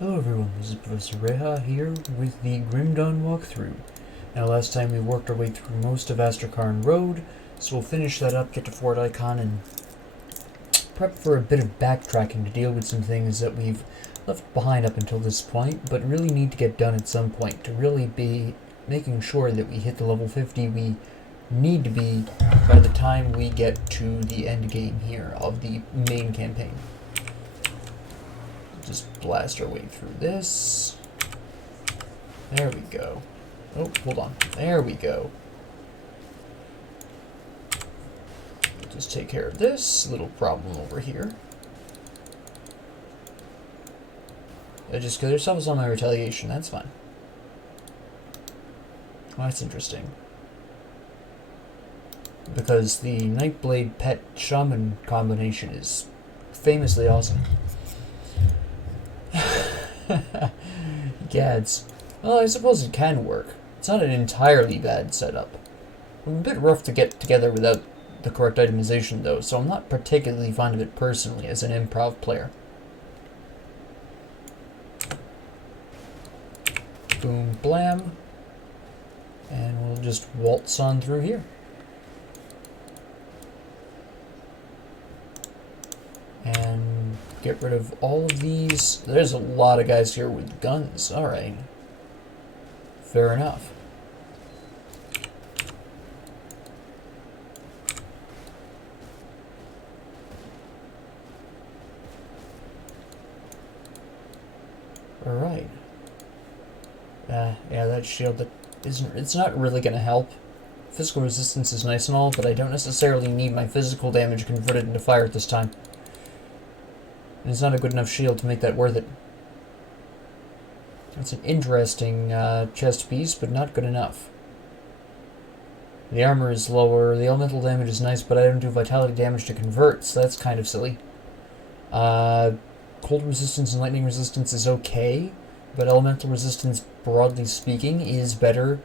Hello everyone, this is Professor Reha here with the Grim Dawn walkthrough. Now last time we worked our way through most of Astrakarn Road, so we'll finish that up, get to Fort Ikon, and prep for a bit of backtracking to deal with some things that we've left behind up until this point, but really need to get done at some point to really be making sure that we hit the level 50 we need to be by the time we get to the end game here of the main campaign. Just blast our way through this. There we go. Oh, hold on. There we go. We'll just take care of this little problem over here. Just kill yourselves on my retaliation, that's fine. Well, that's interesting. Because the Nightblade Pet Shaman combination is famously awesome. Gads. Well, I suppose it can work. It's not an entirely bad setup. I'm a bit rough to get together without the correct itemization, though, so I'm not particularly fond of it personally as an improv player. Boom, blam. And we'll just waltz on through here. And get rid of all of these. There's a lot of guys here with guns. Alright. Fair enough. Alright. Yeah, that shield that it's not really gonna help. Physical resistance is nice and all, but I don't necessarily need my physical damage converted into fire at this time. And it's not a good enough shield to make that worth it. It's an interesting chest piece, but not good enough. The armor is lower, the elemental damage is nice, but I don't do vitality damage to convert, so that's kind of silly. Cold resistance and lightning resistance is okay, but elemental resistance, broadly speaking, is better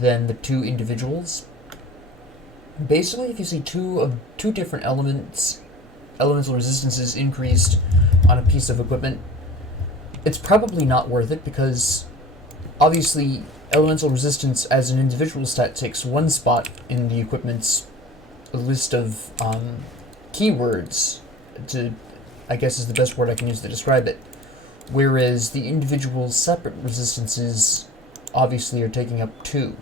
than the two individuals. Basically, if you see two different elemental resistances increased on a piece of equipment, it's probably not worth it, because obviously elemental resistance as an individual stat takes one spot in the equipment's list of keywords, I guess is the best word I can use to describe it, whereas the individual separate resistances obviously are taking up two,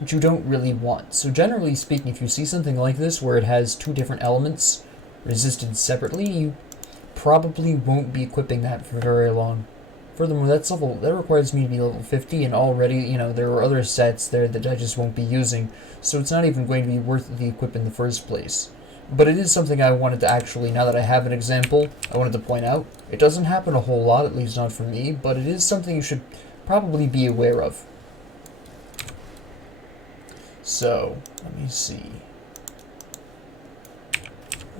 which you don't really want. So generally speaking, if you see something like this where it has two different elements resisted separately, you probably won't be equipping that for very long. Furthermore, that requires me to be level 50, and already, there are other stats there that I just won't be using, so it's not even going to be worth the equip in the first place. But it is something I wanted to actually, now that I have an example, I wanted to point out. It doesn't happen a whole lot, at least not for me, but it is something you should probably be aware of. So, let me see.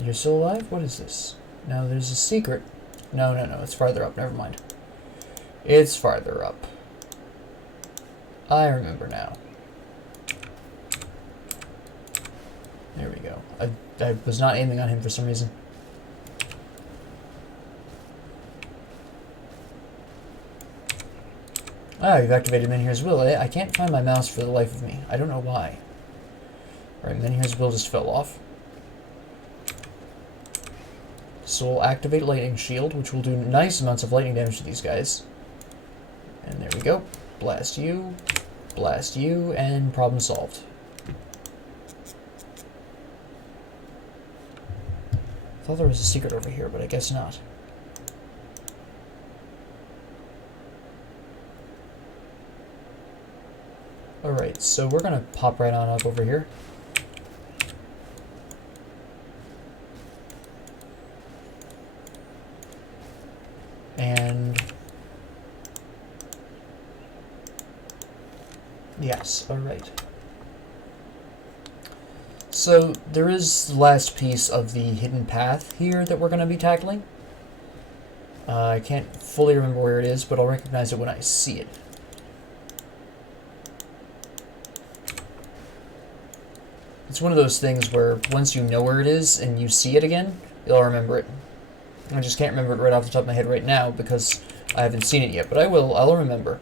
You're still alive? What is this? Now there's a secret. No, it's farther up, never mind. It's farther up. I remember now. There we go. I was not aiming on him for some reason. Ah, you've activated Menhir's Will. I can't find my mouse for the life of me. I don't know why. Alright, Menhir's Will just fell off. So we'll activate Lightning Shield, which will do nice amounts of lightning damage to these guys. And there we go. Blast you, and problem solved. I thought there was a secret over here, but I guess not. Alright, so we're gonna pop right on up over here. And yes, alright. So there is the last piece of the hidden path here that we're going to be tackling. I can't fully remember where it is, but I'll recognize it when I see it. It's one of those things where once you know where it is and you see it again, you'll remember it. I just can't remember it right off the top of my head right now because I haven't seen it yet, but I will. I'll remember.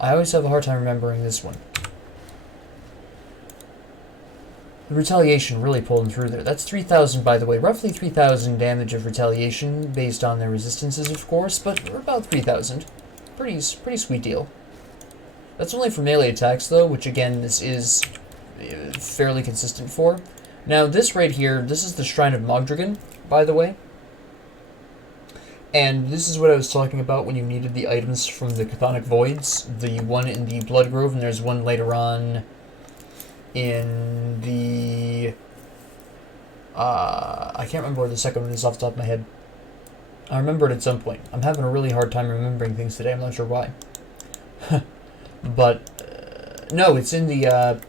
I always have a hard time remembering this one. The retaliation really pulling through there. That's 3,000, by the way. Roughly 3,000 damage of retaliation, based on their resistances, of course, but about 3,000. Pretty sweet deal. That's only for melee attacks, though, which, again, this is fairly consistent for. Now, this right here, this is the Shrine of Mogdragon, by the way. And this is what I was talking about when you needed the items from the Chthonic Voids. The one in the Blood Grove, and there's one later on in the... I can't remember where the second one is off the top of my head. I remember it at some point. I'm having a really hard time remembering things today. I'm not sure why. But, no, it's in the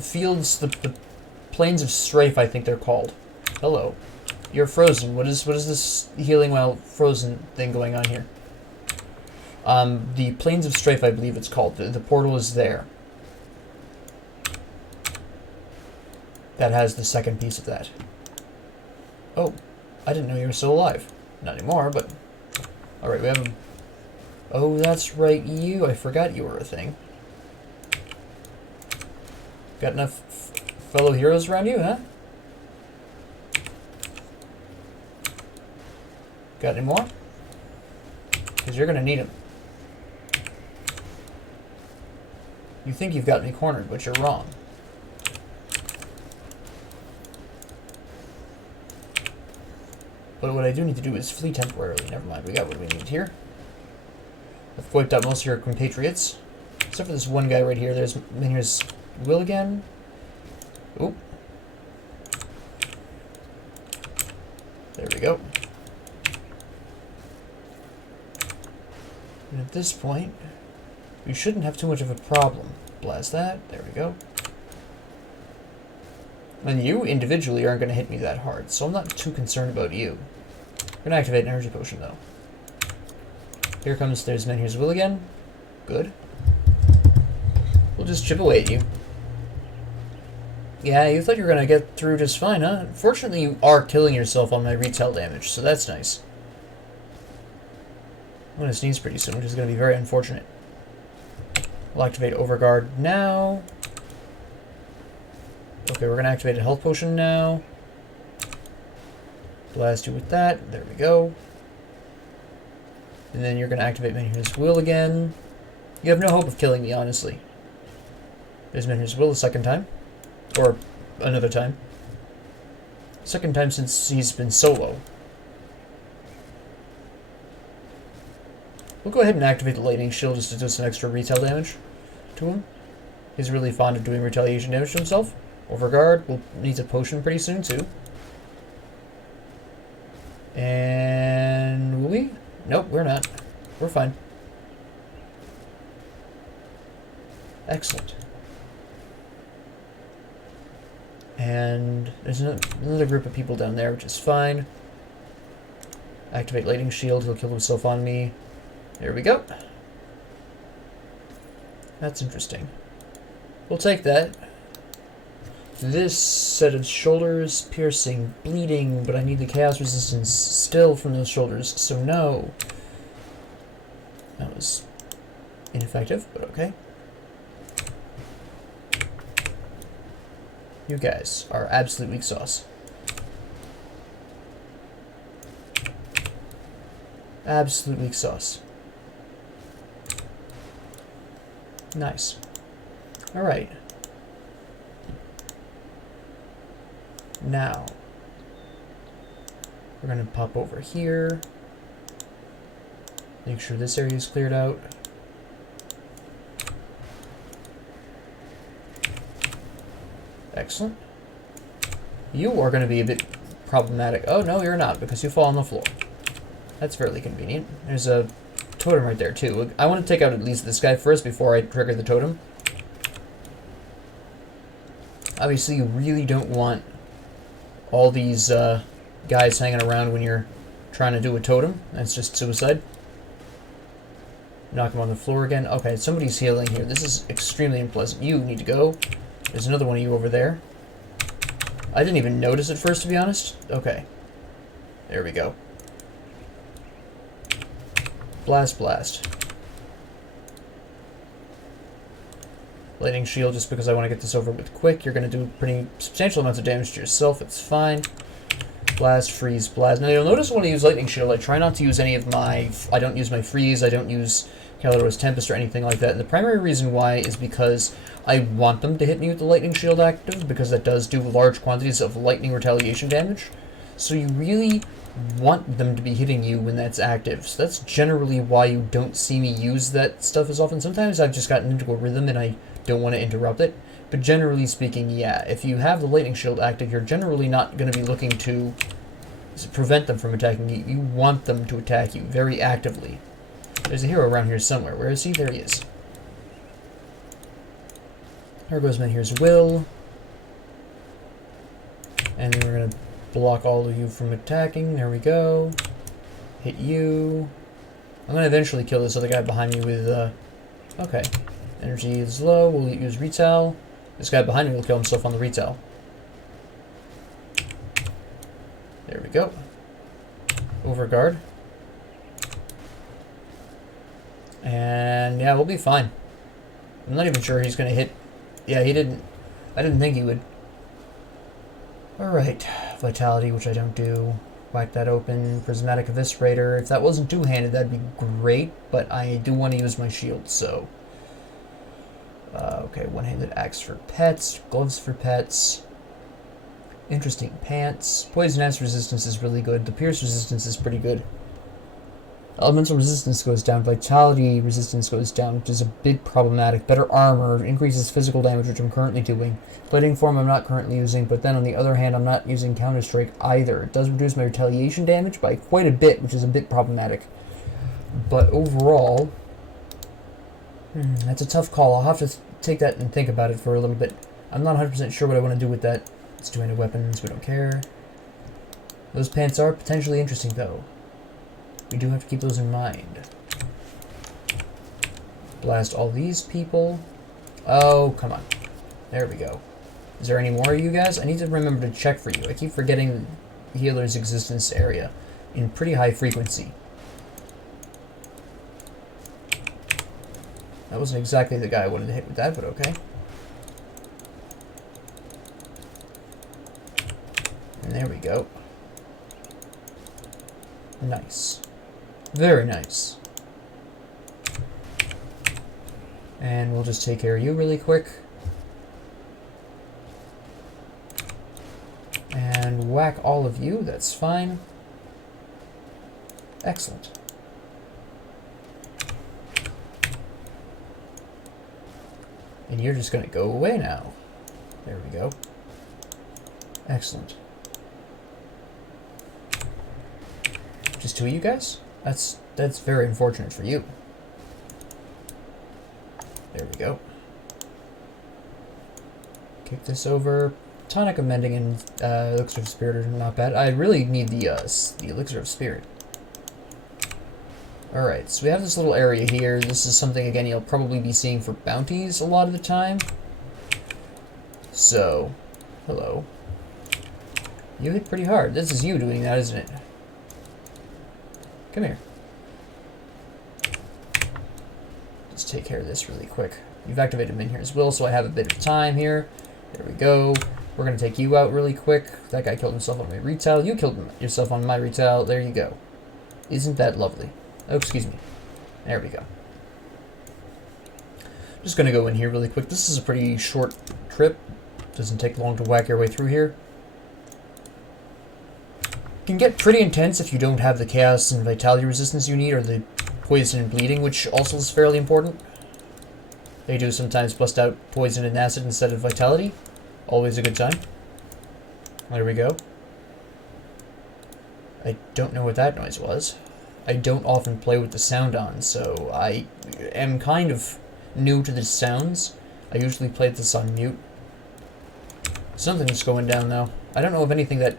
fields, the Plains of Strafe, I think they're called. Hello. You're frozen. What is this healing while frozen thing going on here? The Plains of Strafe, I believe it's called. The portal is there. That has the second piece of that. Oh, I didn't know you were still alive. Not anymore, but... Alright, we have... Oh, that's right, you. I forgot you were a thing. Got enough fellow heroes around you, huh? Got any more? Because you're going to need them. You think you've got me cornered, but you're wrong. But what I do need to do is flee temporarily. Never mind, we got what we need here. I've wiped out most of your compatriots. Except for this one guy right here. Here's Will again. Oop. There we go. And at this point, we shouldn't have too much of a problem. Blast that. There we go. And you individually aren't going to hit me that hard, so I'm not too concerned about you. We're going to activate an energy potion, though. Here comes, there's Menhir's Will again. Good. We'll just chip away at you. Yeah, you thought you were going to get through just fine, huh? Fortunately, you are killing yourself on my retail damage, so that's nice. I'm going to sneeze pretty soon, which is going to be very unfortunate. We'll activate Overguard now. Okay, we're going to activate a health potion now. Blast you with that. There we go. And then you're going to activate Menhir's Will again. You have no hope of killing me, honestly. There's Menhir's Will a second time. Or another time. Second time since he's been solo. We'll go ahead and activate the Lightning Shield just to do some extra retail damage to him. He's really fond of doing retaliation damage to himself. Overguard will need a potion pretty soon, too. And... will we? Nope, we're not. We're fine. Excellent. And there's another group of people down there, which is fine. Activate Lightning Shield, he'll kill himself on me. There we go. That's interesting. We'll take that. This set of shoulders, piercing, bleeding, but I need the chaos resistance still from those shoulders, so no. That was ineffective, but okay. You guys are absolute weak sauce. Absolute weak sauce. Nice. Alright. Now, we're going to pop over here. Make sure this area is cleared out. Excellent. You are going to be a bit problematic. Oh, no, you're not, because you fall on the floor. That's fairly convenient. There's a totem right there, too. I want to take out at least this guy first before I trigger the totem. Obviously, you really don't want all these guys hanging around when you're trying to do a totem. That's just suicide. Knock him on the floor again. Okay, somebody's healing here. This is extremely unpleasant. You need to go. There's another one of you over there. I didn't even notice at first, to be honest. Okay. There we go. Blast, blast. Lightning shield, just because I want to get this over with quick. You're going to do pretty substantial amounts of damage to yourself. It's fine. Blast, freeze, blast. Now you'll notice when I use lightning shield, I try not to use any of my... I don't use my freeze, I don't use Calidor's Tempest or anything like that. And the primary reason why is because I want them to hit me with the lightning shield active, because that does do large quantities of lightning retaliation damage. So you really want them to be hitting you when that's active. So that's generally why you don't see me use that stuff as often. Sometimes I've just gotten into a rhythm and I don't want to interrupt it. But generally speaking, yeah, if you have the lightning shield active, you're generally not going to be looking to prevent them from attacking you. You want them to attack you very actively. There's a hero around here somewhere. Where is he? There he is. There goes my here's Will. And then we're going to block all of you from attacking. There we go. Hit you. I'm going to eventually kill this other guy behind me with... okay. Energy is low. We'll use Retail. This guy behind me will kill himself on the Retail. There we go. Overguard. And yeah, we'll be fine. I'm not even sure he's going to hit... Yeah, he didn't... I didn't think he would. Alright. Vitality, which I don't do. Whack that open. Prismatic Eviscerator. If that wasn't two-handed, that'd be great, but I do want to use my shield, so... okay, one-handed axe for pets. Gloves for pets. Interesting pants. Poison Axe resistance is really good. The Pierce resistance is pretty good. Elemental resistance goes down. Vitality resistance goes down, which is a bit problematic. Better armor. Increases physical damage, which I'm currently doing. Blighting Form I'm not currently using, but then on the other hand, I'm not using Counter-Strike either. It does reduce my retaliation damage by quite a bit, which is a bit problematic. But overall... that's a tough call. I'll have to take that and think about it for a little bit. I'm not 100% sure what I want to do with that. It's two-handed weapons, we don't care. Those pants are potentially interesting, though. We do have to keep those in mind. Blast all these people. Oh, come on. There we go. Is there any more of you guys? I need to remember to check for you. I keep forgetting the healer's existence area in pretty high frequency. That wasn't exactly the guy I wanted to hit with that, but okay. And there we go. Nice. Very nice. And we'll just take care of you really quick. And whack all of you, that's fine. Excellent. And you're just going to go away now. There we go. Excellent. Just two of you guys? That's very unfortunate for you. There we go. Kick this over. Tonic of Mending and Elixir of Spirit are not bad. I really need the Elixir of Spirit. Alright, so we have this little area here. This is something, again, you'll probably be seeing for bounties a lot of the time. So, hello. You hit pretty hard. This is you doing that, isn't it? Come here. Let's take care of this really quick. You've activated him in here as well, so I have a bit of time here. There we go. We're going to take you out really quick. That guy killed himself on my retail. You killed yourself on my retail. There you go. Isn't that lovely? Oh, excuse me. There we go. Just going to go in here really quick. This is a pretty short trip. Doesn't take long to whack your way through here. Can get pretty intense if you don't have the chaos and vitality resistance you need, or the poison and bleeding, which also is fairly important. They do sometimes bust out poison and acid instead of vitality. Always a good time. There we go. I don't know what that noise was. I don't often play with the sound on, so I am kind of new to the sounds. I usually play this on mute. Something's going down, though. I don't know of anything that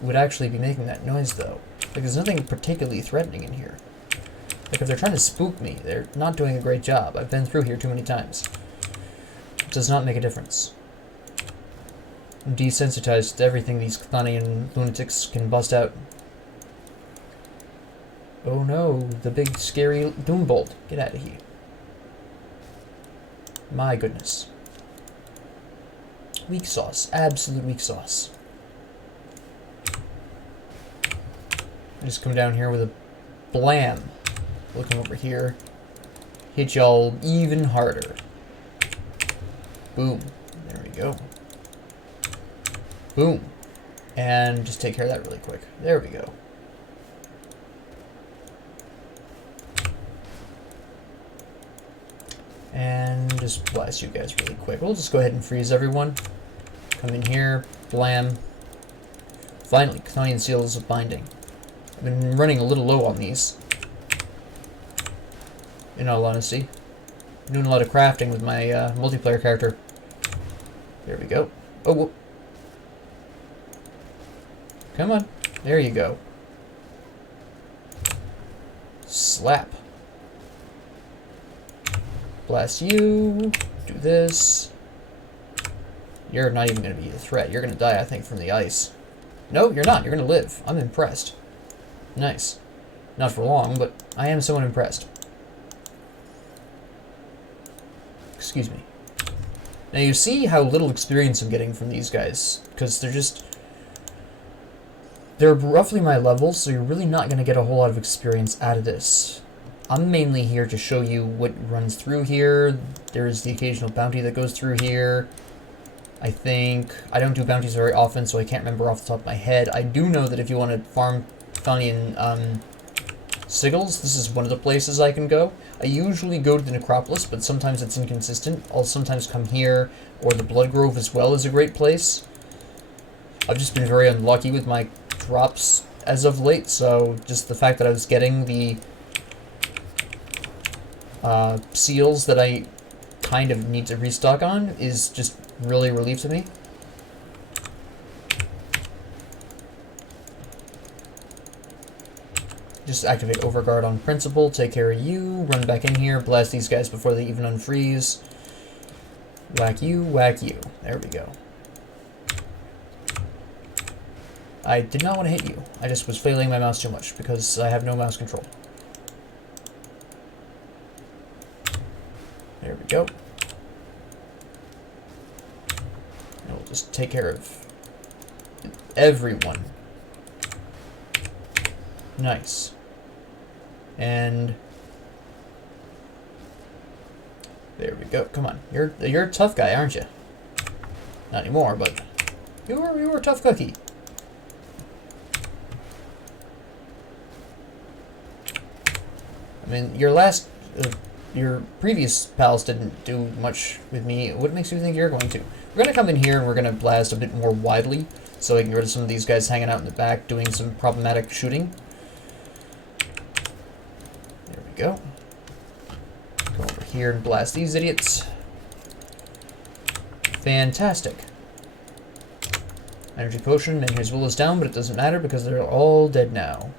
would actually be making that noise, though. Like, there's nothing particularly threatening in here. Like, if they're trying to spook me, they're not doing a great job. I've been through here too many times. It does not make a difference. I'm desensitized to everything these Chthonian lunatics can bust out. Oh no, the big scary Doombolt. Get out of here. My goodness. Weak sauce. Absolute weak sauce. I just come down here with a blam. Looking over here. Hit y'all even harder. Boom. There we go. Boom. And just take care of that really quick. There we go. And just blast you guys really quick. We'll just go ahead and freeze everyone. Come in here. Blam. Finally, Chthonian Seals of Binding. I've been running a little low on these. In all honesty. I'm doing a lot of crafting with my multiplayer character. There we go. Oh, whoop. Come on. There you go. Slap. Blast you. Do this. You're not even going to be a threat. You're going to die, I think, from the ice. No, you're not. You're going to live. I'm impressed. Nice. Not for long, but I am somewhat impressed. Excuse me. Now you see how little experience I'm getting from these guys, because they're roughly my level, so you're really not going to get a whole lot of experience out of this. I'm mainly here to show you what runs through here. There's the occasional bounty that goes through here. I don't do bounties very often, so I can't remember off the top of my head. I do know that if you want to farm Chthonian sigils, this is one of the places I can go. I usually go to the Necropolis, but sometimes it's inconsistent. I'll sometimes come here, or the Blood Grove as well is a great place. I've just been very unlucky with my drops as of late, so just the fact that I was getting the seals that I kind of need to restock on is just really a relief to me. Just activate Overguard on principle, take care of you, run back in here, blast these guys before they even unfreeze. Whack you, whack you. There we go. I did not want to hit you. I just was flailing my mouse too much because I have no mouse control. There we go. And we'll just take care of everyone. Nice. And there we go. Come on. You're a tough guy, aren't you? Not anymore, but you were a tough cookie. I mean, your previous pals didn't do much with me. What makes you think you're going to? We're going to come in here and we're going to blast a bit more widely so I can get rid of some of these guys hanging out in the back doing some problematic shooting. There we go. Go over here and blast these idiots. Fantastic. Energy potion, and his will is down, but it doesn't matter because they're all dead now.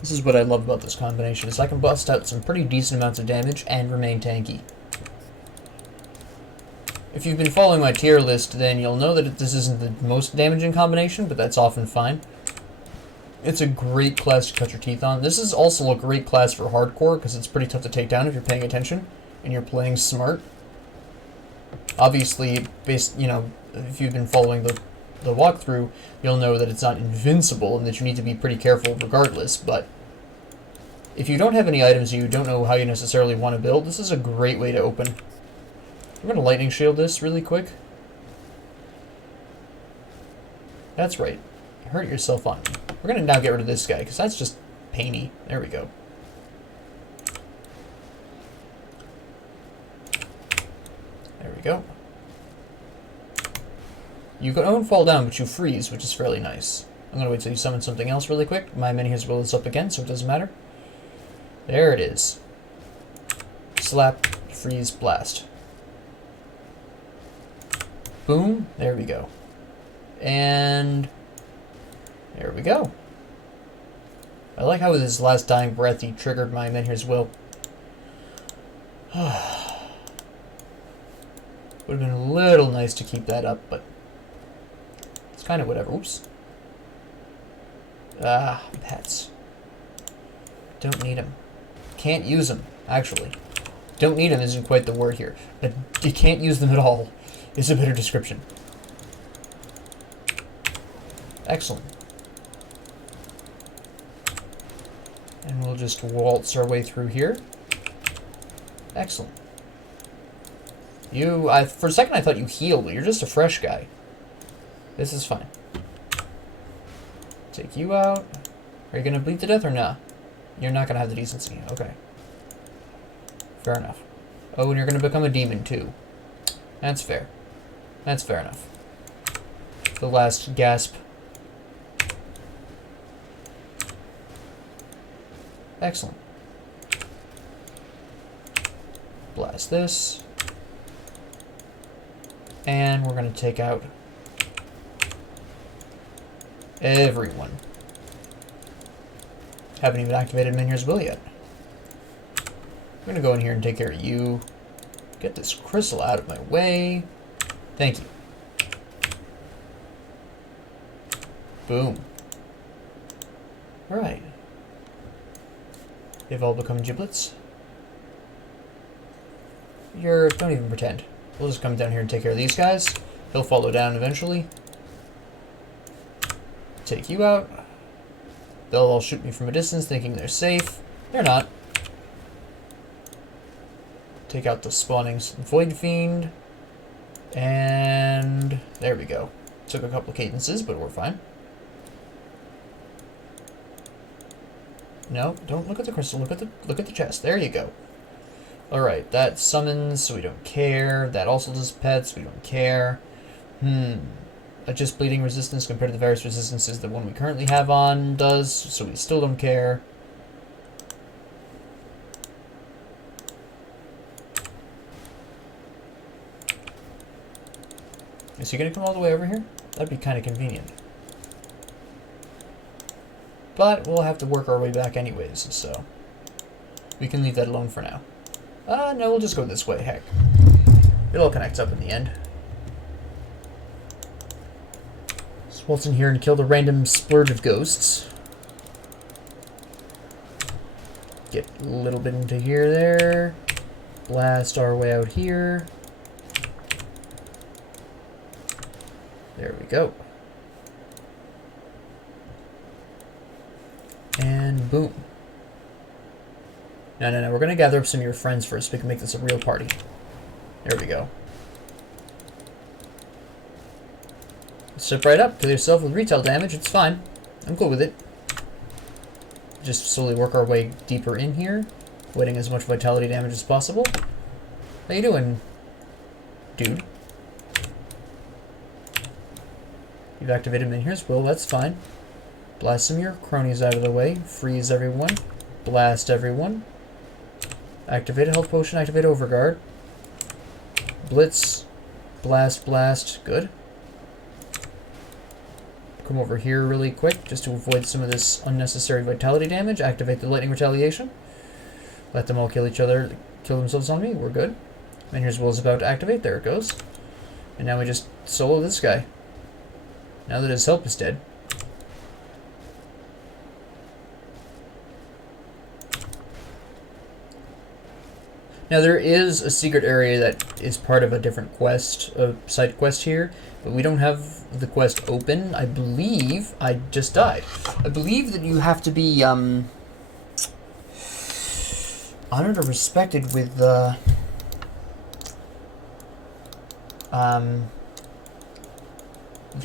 This is what I love about this combination, is I can bust out some pretty decent amounts of damage and remain tanky. If you've been following my tier list, then you'll know that this isn't the most damaging combination, but that's often fine. It's a great class to cut your teeth on. This is also a great class for hardcore, because it's pretty tough to take down if you're paying attention, and you're playing smart. Obviously, if you've been following the walkthrough, you'll know that it's not invincible and that you need to be pretty careful regardless, but if you don't have any items and you don't know how you necessarily want to build, this is a great way to open. We're going to lightning shield this really quick. That's right. Hurt yourself on me. We're going to now get rid of this guy, because that's just painy. There we go. There we go. You don't fall down, but you freeze, which is fairly nice. I'm going to wait till you summon something else really quick. My mini his will is up again, so it doesn't matter. There it is. Slap, freeze, blast. Boom. There we go. And there we go. I like how with his last dying breath he triggered my Menhir's will. Would have been a little nice to keep that up, but it's kind of whatever. Oops. Ah, pets. Don't need them. Can't use them, actually. Don't need them isn't quite the word here, but you can't use them at all is a better description. Excellent. And we'll just waltz our way through here. Excellent. For a second I thought you healed, but you're just a fresh guy. This is fine. Take you out. Are you gonna bleed to death or nah? You're not gonna have the decency. Okay. Fair enough. Oh, and you're gonna become a demon too. That's fair. That's fair enough. The last gasp. Excellent. Blast this. And we're going to take out everyone. Haven't even activated Minier's Will yet. I'm going to go in here and take care of you. Get this crystal out of my way. Thank you. Boom. Alright. They've all become giblets. Don't even pretend. We'll just come down here and take care of these guys. He'll follow down eventually. Take you out. They'll all shoot me from a distance thinking they're safe. They're not. Take out the spawning Void Fiend. And there we go. Took a couple of cadences, but we're fine. No, don't look at the crystal. Look at the chest. There you go. Alright, that summons, so we don't care. That also does pets, we don't care. Adjust bleeding resistance compared to the various resistances the one we currently have on does, so we still don't care. Is he gonna come all the way over here? That'd be kind of convenient. But we'll have to work our way back anyways, so we can leave that alone for now. No, we'll just go this way, heck. It all connects up in the end. Let's waltz in here and kill the random splurge of ghosts. Get a little bit into here, there. Blast our way out here. There we go. And boom. No, we're going to gather up some of your friends first so we can make this a real party. There we go. Step right up, kill yourself with retail damage, it's fine. I'm cool with it. Just slowly work our way deeper in here, avoiding as much vitality damage as possible. How you doing, dude? You've activated Minier's Will, that's fine. Blast some of your cronies out of the way, freeze everyone, blast everyone. Activate a health potion, activate Overguard. Blitz, blast, good. Come over here really quick, just to avoid some of this unnecessary vitality damage. Activate the lightning retaliation. Let them all kill each other, kill themselves on me, we're good. Minier's Will is about to activate, there it goes. And now we just solo this guy. Now that his help is dead. Now there is a secret area that is part of a different quest, a side quest here, but we don't have the quest open. I believe, I just died. I believe that you have to be honored or respected with the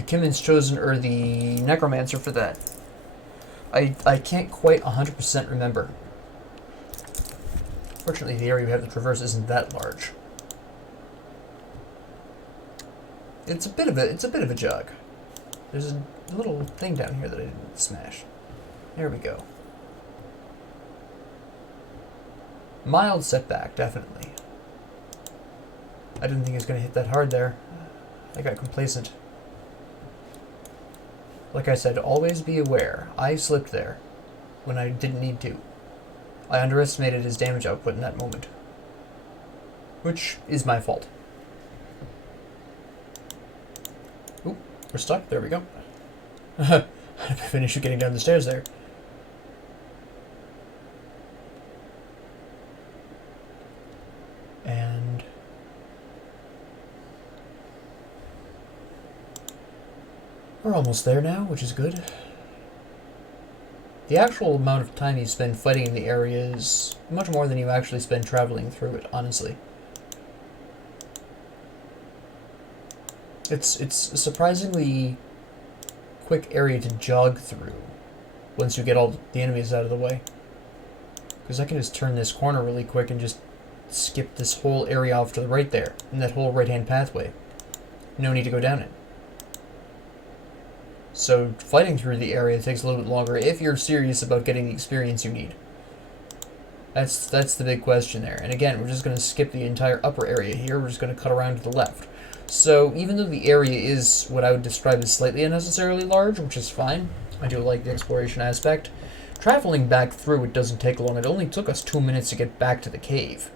Kimmon's Chosen or the Necromancer for that. I can't quite 100% remember. Fortunately, the area we have to traverse isn't that large. It's a bit of a jog. There's a little thing down here that I didn't smash. There we go. Mild setback, definitely. I didn't think it was going to hit that hard there. I got complacent. Like I said, always be aware. I slipped there when I didn't need to. I underestimated his damage output in that moment. Which is my fault. Oop, we're stuck. There we go. I have an issue getting down the stairs there. And we're almost there now, which is good. The actual amount of time you spend fighting in the area is much more than you actually spend traveling through it, honestly. It's a surprisingly quick area to jog through once you get all the enemies out of the way. Because I can just turn this corner really quick and just skip this whole area off to the right there, in that whole right-hand pathway. No need to go down it. So fighting through the area takes a little bit longer if you're serious about getting the experience you need. That's the big question there. And again, we're just going to skip the entire upper area here. We're just going to cut around to the left. So even though the area is what I would describe as slightly unnecessarily large, which is fine, I do like the exploration aspect, traveling back through it doesn't take long. It only took us 2 minutes to get back to the cave.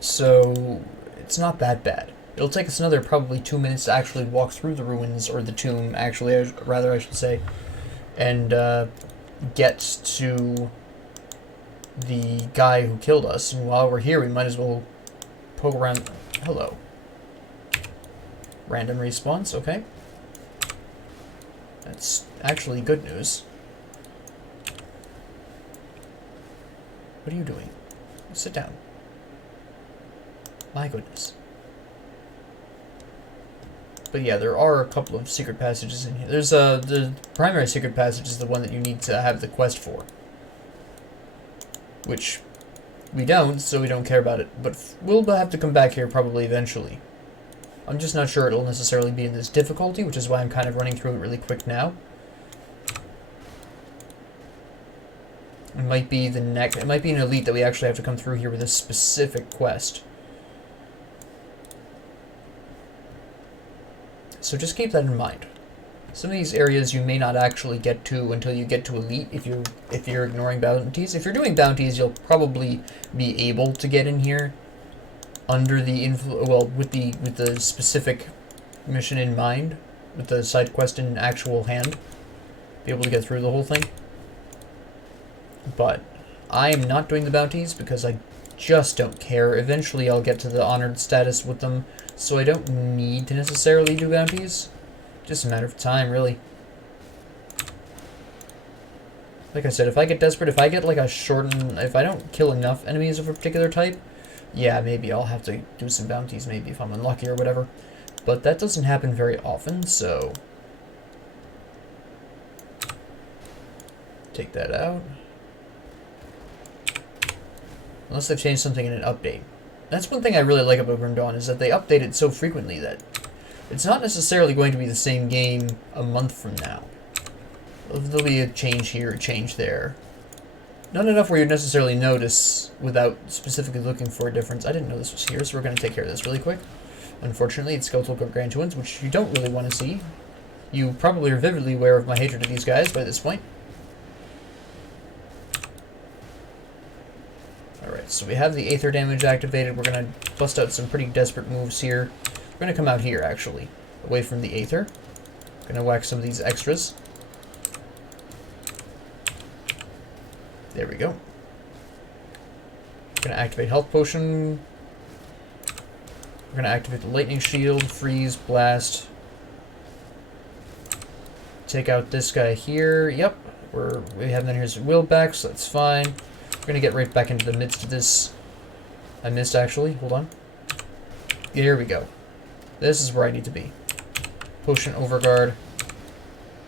So it's not that bad. It'll take us another probably 2 minutes to actually walk through the ruins, or the tomb, actually, I should say, and get to the guy who killed us. And while we're here, we might as well poke around. Hello. Random respawns, okay. That's actually good news. What are you doing? Sit down. My goodness. But yeah, there are a couple of secret passages in here. There's the primary secret passage is the one that you need to have the quest for. Which we don't, so we don't care about it. But we'll have to come back here probably eventually. I'm just not sure it'll necessarily be in this difficulty, which is why I'm kind of running through it really quick now. It might be an elite that we actually have to come through here with a specific quest. So just keep that in mind. Some of these areas you may not actually get to until you get to elite if you're ignoring bounties. If you're doing bounties, you'll probably be able to get in here under the with the specific mission in mind, with the side quest in actual hand, be able to get through the whole thing. But I am not doing the bounties because I just don't care. Eventually I'll get to the honored status with them, so I don't need to necessarily do bounties. Just a matter of time, really. Like I said, if I get desperate, if I get like if I don't kill enough enemies of a particular type, yeah, maybe I'll have to do some bounties, maybe if I'm unlucky or whatever. But that doesn't happen very often, so take that out. Unless they've changed something in an update. That's one thing I really like about Grim Dawn, is that they update it so frequently that it's not necessarily going to be the same game a month from now. There'll be a change here, a change there. Not enough where you'd necessarily notice without specifically looking for a difference. I didn't know this was here, so we're going to take care of this really quick. Unfortunately, it's skeletal gargantuans, which you don't really want to see. You probably are vividly aware of my hatred of these guys by this point. Alright, so we have the Aether damage activated. We're going to bust out some pretty desperate moves here. We're going to come out here, actually, away from the Aether. Going to whack some of these extras. There we go. Going to activate Health Potion. We're going to activate the Lightning Shield, Freeze, Blast. Take out this guy here. Yep, we have then here's Will back, so that's fine. We're going to get right back into the midst of this. I missed, actually. Hold on. Here we go. This is where I need to be. Potion, Overguard.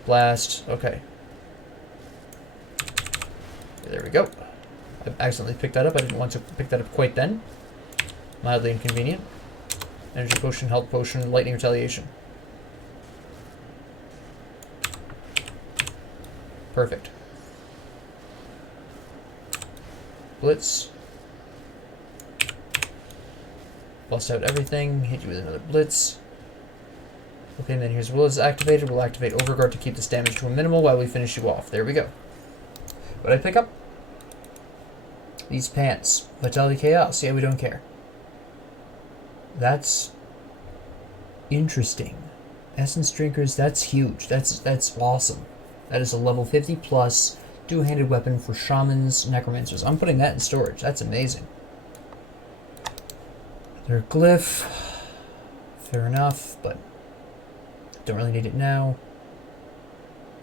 Blast. Okay. There we go. I accidentally picked that up. I didn't want to pick that up quite then. Mildly inconvenient. Energy Potion, Health Potion, Lightning Retaliation. Perfect. Blitz. Bust out everything. Hit you with another Blitz. Okay, and then here's Will is activated. We'll activate Overguard to keep this damage to a minimal while we finish you off. There we go. What did I pick up? These pants. Vitality Chaos. Yeah, we don't care. That's interesting. Essence Drinkers, that's huge. That's awesome. That is a level 50 plus two-handed weapon for shamans, necromancers. I'm putting that in storage. That's amazing. Their glyph. Fair enough, but don't really need it now.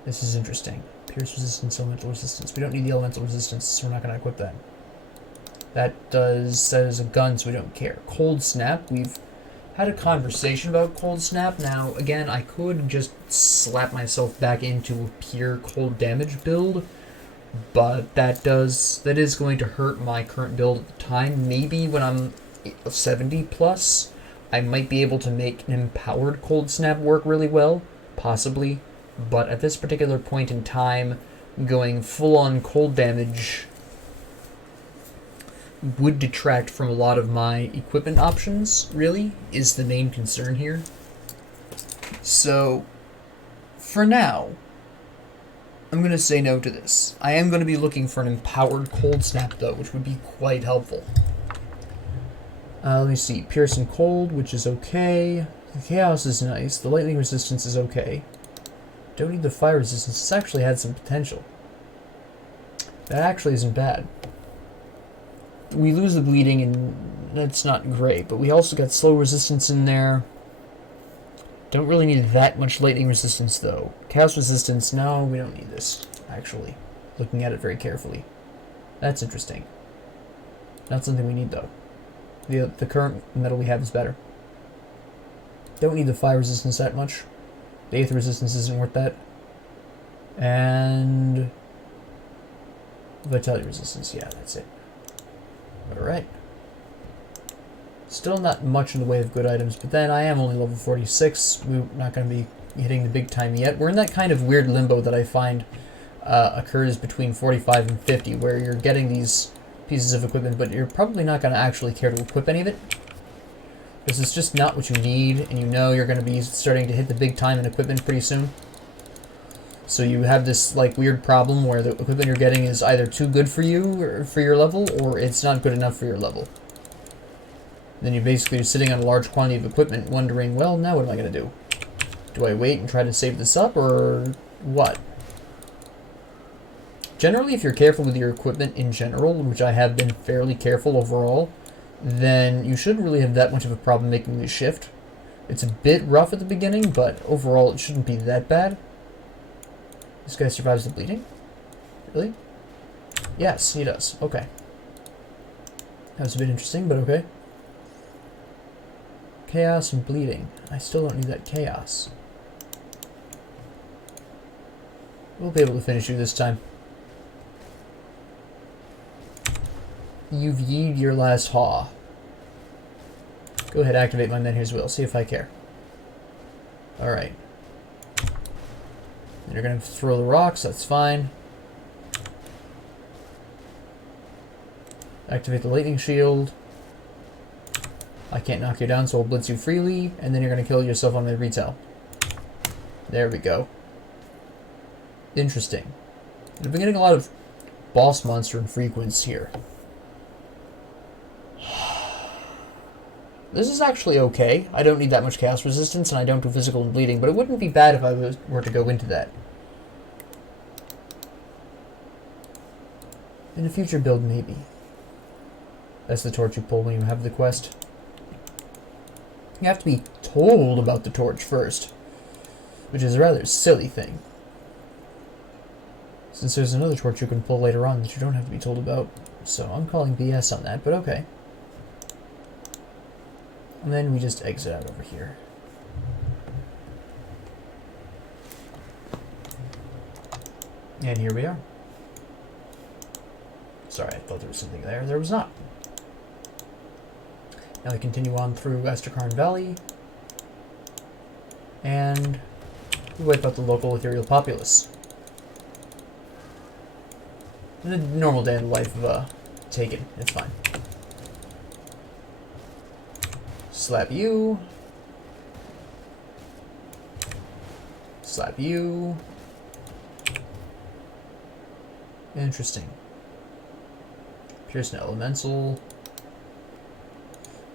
This is interesting. Pierce resistance, elemental resistance. We don't need the elemental resistance, so we're not going to equip that. That is a gun, so we don't care. Cold Snap. We've had a conversation about Cold Snap. Now, again, I could just slap myself back into a pure cold damage build, but that is going to hurt my current build at the time. Maybe when I'm 70 plus, I might be able to make an empowered Cold Snap work really well, possibly. But at this particular point in time, going full-on cold damage would detract from a lot of my equipment options, really, is the main concern here. So, for now, I'm going to say no to this. I am going to be looking for an empowered Cold Snap, though, which would be quite helpful. Let me see. Pierce and Cold, which is okay. The Chaos is nice. The Lightning Resistance is okay. Don't need the Fire Resistance. This actually had some potential. That actually isn't bad. We lose the bleeding, and that's not great, but we also got Slow Resistance in there. Don't really need that much Lightning Resistance, though. Chaos Resistance, no, we don't need this, actually. Looking at it very carefully. That's interesting. Not something we need, though. The current metal we have is better. Don't need the Fire Resistance that much. The Aether Resistance isn't worth that. And Vitality Resistance, yeah, that's it. Alright. Still not much in the way of good items, but then I am only level 46. We're not going to be hitting the big time yet. We're in that kind of weird limbo that I find occurs between 45 and 50, where you're getting these pieces of equipment, but you're probably not going to actually care to equip any of it. Because it's just not what you need, and you know you're going to be starting to hit the big time in equipment pretty soon. So you have this like weird problem where the equipment you're getting is either too good for you or for your level, or it's not good enough for your level. Then you're basically sitting on a large quantity of equipment wondering, well, now what am I going to do? Do I wait and try to save this up, or what? Generally, if you're careful with your equipment in general, which I have been fairly careful overall, then you shouldn't really have that much of a problem making the shift. It's a bit rough at the beginning, but overall it shouldn't be that bad. This guy survives the bleeding? Really? Yes, he does. Okay. That was a bit interesting, but okay. Chaos and bleeding. I still don't need that chaos. We'll be able to finish you this time. You've yeed your last haw. Go ahead, activate my Menhir's Will. See if I care. Alright. You're going to throw the rocks. That's fine. Activate the lightning shield. I can't knock you down, so I'll blitz you freely. And then you're going to kill yourself on my retail. There we go. Interesting. I've been getting a lot of boss monster infrequents here. This is actually okay. I don't need that much chaos resistance, and I don't do physical and bleeding, but it wouldn't be bad if I were to go into that. In a future build, maybe. That's the torch you pull when you have the quest. You have to be told about the torch first, which is a rather silly thing. Since there's another torch you can pull later on that you don't have to be told about, so I'm calling BS on that, but okay. And then we just exit out over here. And here we are. Sorry, I thought there was something there. There was not. Now we continue on through Astrakarn Valley. And we wipe out the local ethereal populace. The normal day in the life of Taken. It's fine. Slap you. Slap you. Interesting. Pierce an elemental.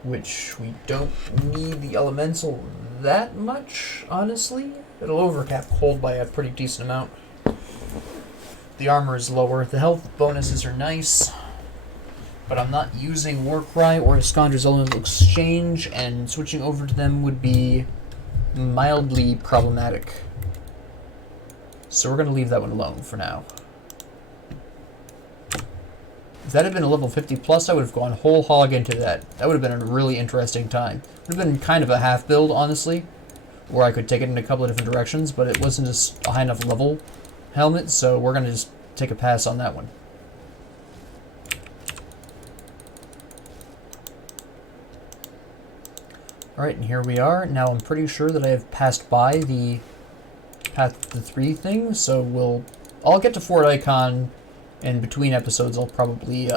which we don't need the elemental that much, honestly. It'll overcap cold by a pretty decent amount. The armor is lower. The health bonuses are nice, but I'm not using Warcry or Escondra's Elemental Exchange, and switching over to them would be mildly problematic. So we're going to leave that one alone for now. If that had been a level 50 plus, I would have gone whole hog into that. That would have been a really interesting time. It would have been kind of a half build, honestly, where I could take it in a couple of different directions, but it wasn't just a high enough level helmet, so we're going to just take a pass on that one. Alright, and here we are. Now I'm pretty sure that I have passed by the Path to 3 thing, so I'll get to Fort Ikon, and between episodes I'll probably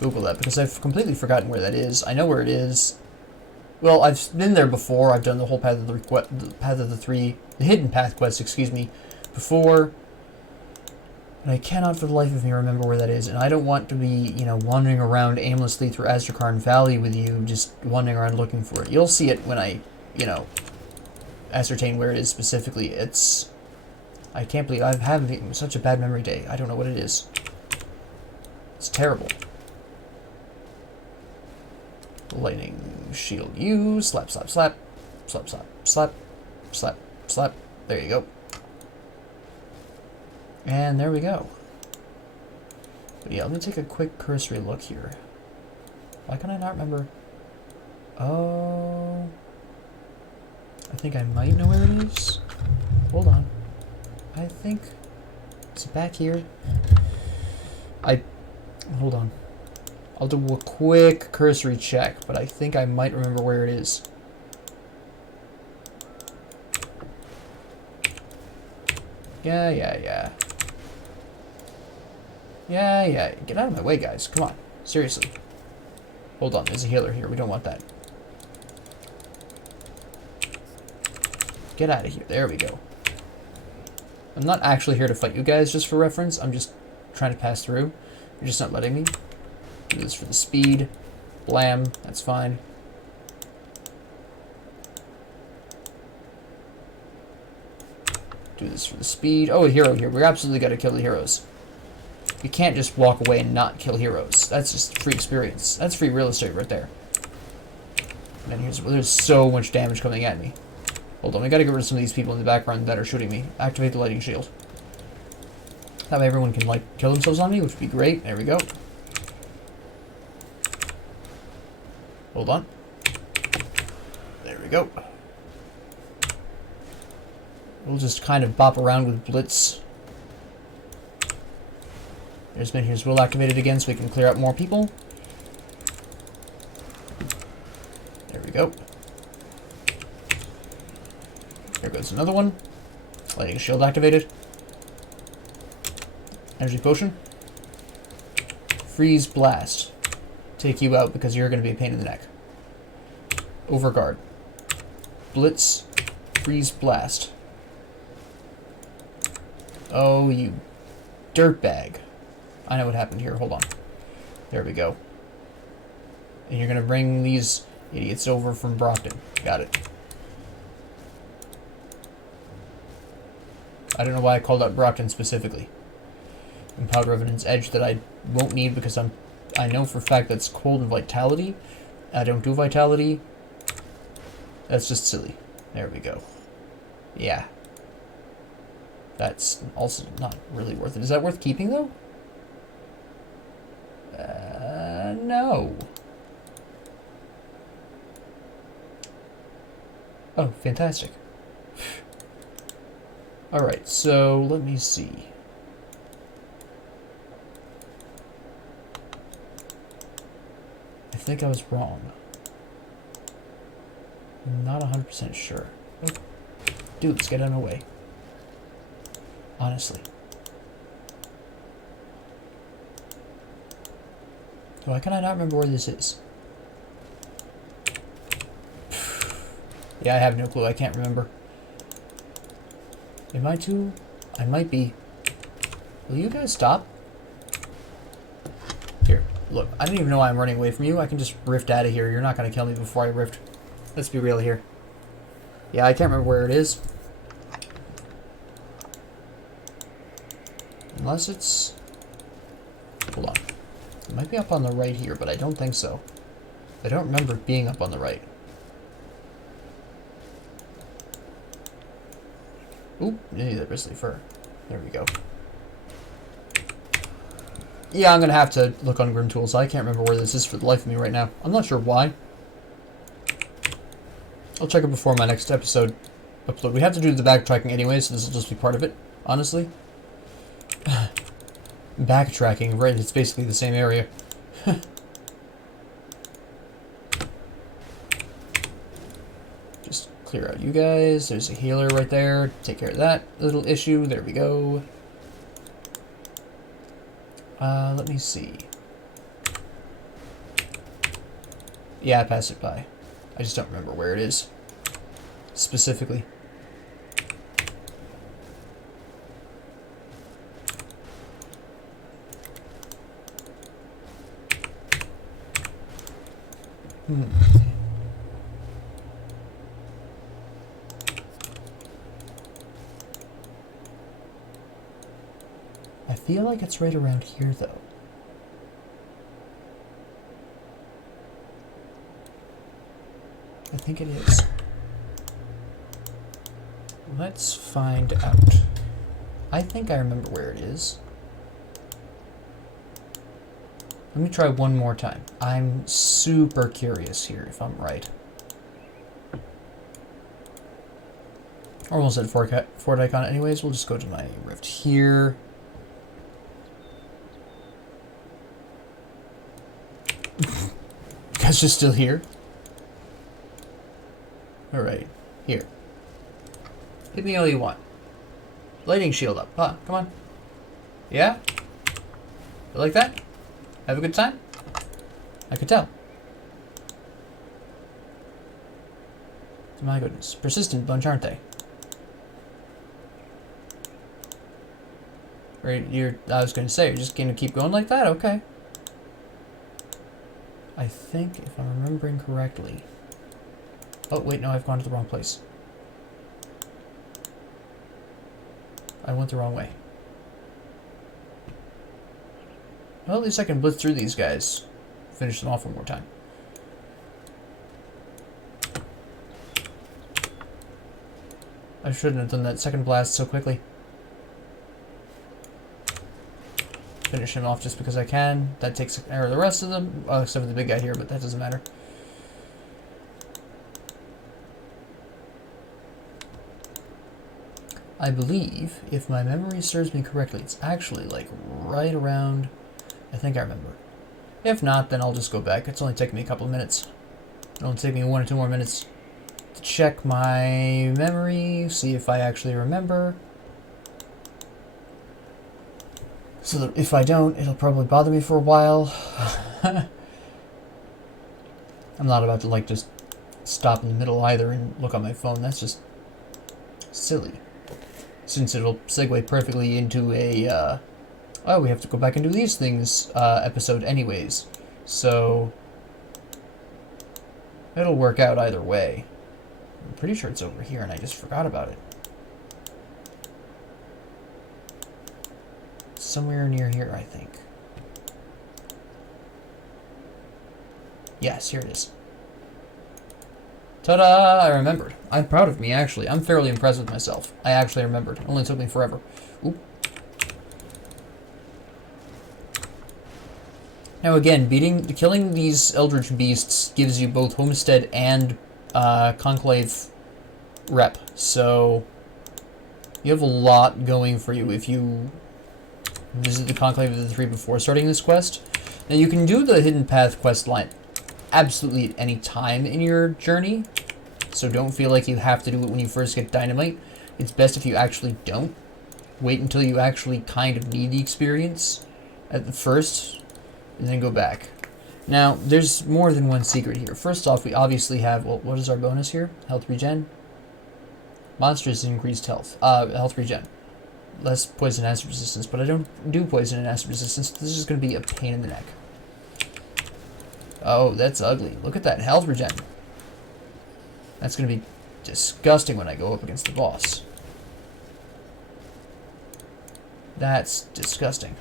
Google that, because I've completely forgotten where that is. I know where it is. Well, I've been there before. I've done the whole the Hidden Path quest, excuse me, before, and I cannot for the life of me remember where that is, and I don't want to be, wandering around aimlessly through Azrakarn Valley with you, just wandering around looking for it. You'll see it when I, ascertain where it is specifically. I can't believe I'm having such a bad memory day. I don't know what it is. It's terrible. Lightning shield you, slap, slap, slap, slap, slap, slap, slap, slap. There you go. And there we go. But yeah, let me take a quick cursory look here. Why can I not remember? Oh, I think I might know where it is. Hold on. I think it's back here. Hold on. I'll do a quick cursory check, but I think I might remember where it is. Yeah. Get out of my way, guys. Come on. Seriously. Hold on. There's a healer here. We don't want that. Get out of here. There we go. I'm not actually here to fight you guys, just for reference. I'm just trying to pass through. You're just not letting me. Do this for the speed. Blam. That's fine. Do this for the speed. Oh, a hero here. We absolutely got to kill the heroes. You can't just walk away and not kill heroes. That's just free experience. That's free real estate right there. And there's so much damage coming at me. Hold on, we gotta get rid of some of these people in the background that are shooting me. Activate the lighting shield. That way everyone can, kill themselves on me, which would be great. There we go. Hold on. There we go. We'll just kind of bop around with Blitz. There's Menhir's Will activated again so we can clear out more people. There we go. There goes another one. Lighting shield activated. Energy potion. Freeze blast. Take you out because you're going to be a pain in the neck. Overguard. Blitz. Freeze blast. Oh, you dirtbag. I know what happened here. Hold on. There we go. And you're going to bring these idiots over from Brockton. Got it. I don't know why I called out Brockton specifically. And Powder Revenant's Edge that I won't need because I know for a fact that's cold and vitality. I don't do vitality. That's just silly. There we go. Yeah. That's also not really worth it. Is that worth keeping though? No. Oh, fantastic. Alright, so let me see. I think I was wrong. I'm not 100% sure. Oh. Dudes, get out of my way. Honestly. Why can I not remember where this is? Yeah, I have no clue. I can't remember. Am I too? I might be. Will you guys stop? Here. Look, I don't even know why I'm running away from you. I can just rift out of here. You're not going to kill me before I rift. Let's be real here. Yeah, I can't remember where it is. Unless it's... Hold on. It might be up on the right here, but I don't think so. I don't remember it being up on the right. Oop, need that bristly fur. There we go. Yeah, I'm going to have to look on Grim Tools. I can't remember where this is for the life of me right now. I'm not sure why. I'll check it before my next episode upload. We have to do the backtracking anyway, so this will just be part of it, honestly. Backtracking, right, it's basically the same area. Just clear out you guys. There's a healer right there. Take care of that little issue. There we go. Let me see. Yeah, I passed it by. I just don't remember where it is. Specifically. I feel like it's right around here, though. I think it is. Let's find out. I think I remember where it is. Let me try one more time. I'm super curious here if I'm right. Or almost at Fort Ikon anyways. We'll just go to my rift here. You guys are still here? Alright, here. Hit me all you want. Lighting shield up. Huh, come on. Yeah? You like that? Have a good time? I could tell. My goodness. Persistent bunch, aren't they? Right, I was gonna say, you're just gonna keep going like that? Okay. I think, if I'm remembering correctly... Oh, wait, no, I've gone to the wrong place. I went the wrong way. Well, at least I can blitz through these guys. Finish them off one more time. I shouldn't have done that second blast so quickly. Finish him off just because I can. That takes care of the rest of them. Well, except for the big guy here, but that doesn't matter. I believe, if my memory serves me correctly, it's actually like right around... I think I remember. If not, then I'll just go back. It's only taking me a couple of minutes. It'll take me 1 or 2 more minutes to check my memory, see if I actually remember. So that if I don't, it'll probably bother me for a while. I'm not about to like just stop in the middle either and look on my phone. That's just silly. Since it'll segue perfectly into a, oh, we have to go back and do these things episode anyways. So it'll work out either way. I'm pretty sure it's over here and I just forgot about it. Somewhere near here, I think. Yes, here it is. Ta-da! I remembered. I'm proud of me, actually. I'm fairly impressed with myself. I actually remembered. It only took me forever. Oop. Now again, killing these Eldritch Beasts gives you both Homestead and Conclave rep. So you have a lot going for you if you visit the Conclave of the Three before starting this quest. Now you can do the Hidden Path quest line absolutely at any time in your journey, so don't feel like you have to do it when you first get Dynamite. It's best if you actually don't. Wait until you actually kind of need the experience at the first, and then go back. Now, there's more than one secret here. First off, we obviously have, well, what is our bonus here? Health regen? Monsters increased health. Health regen. Less poison and acid resistance, but I don't do poison and acid resistance. This is going to be a pain in the neck. Oh, that's ugly. Look at that health regen. That's going to be disgusting when I go up against the boss. That's disgusting.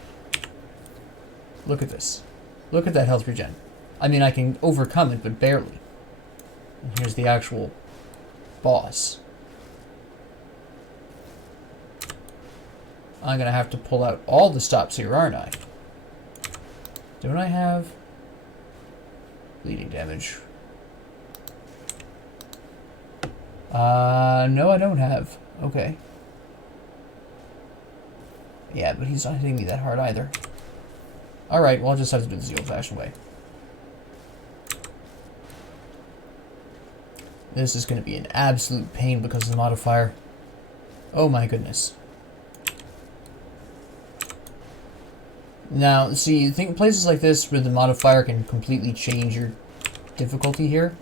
Look at this. Look at that health regen. I mean, I can overcome it, but barely. And here's the actual boss. I'm going to have to pull out all the stops here, aren't I? Don't I have bleeding damage? No, I don't have. Okay. Yeah, but he's not hitting me that hard either. Alright, well, I'll just have to do this the old-fashioned way. This is going to be an absolute pain because of the modifier. Oh my goodness. Now, see, you think places like this where the modifier can completely change your difficulty here.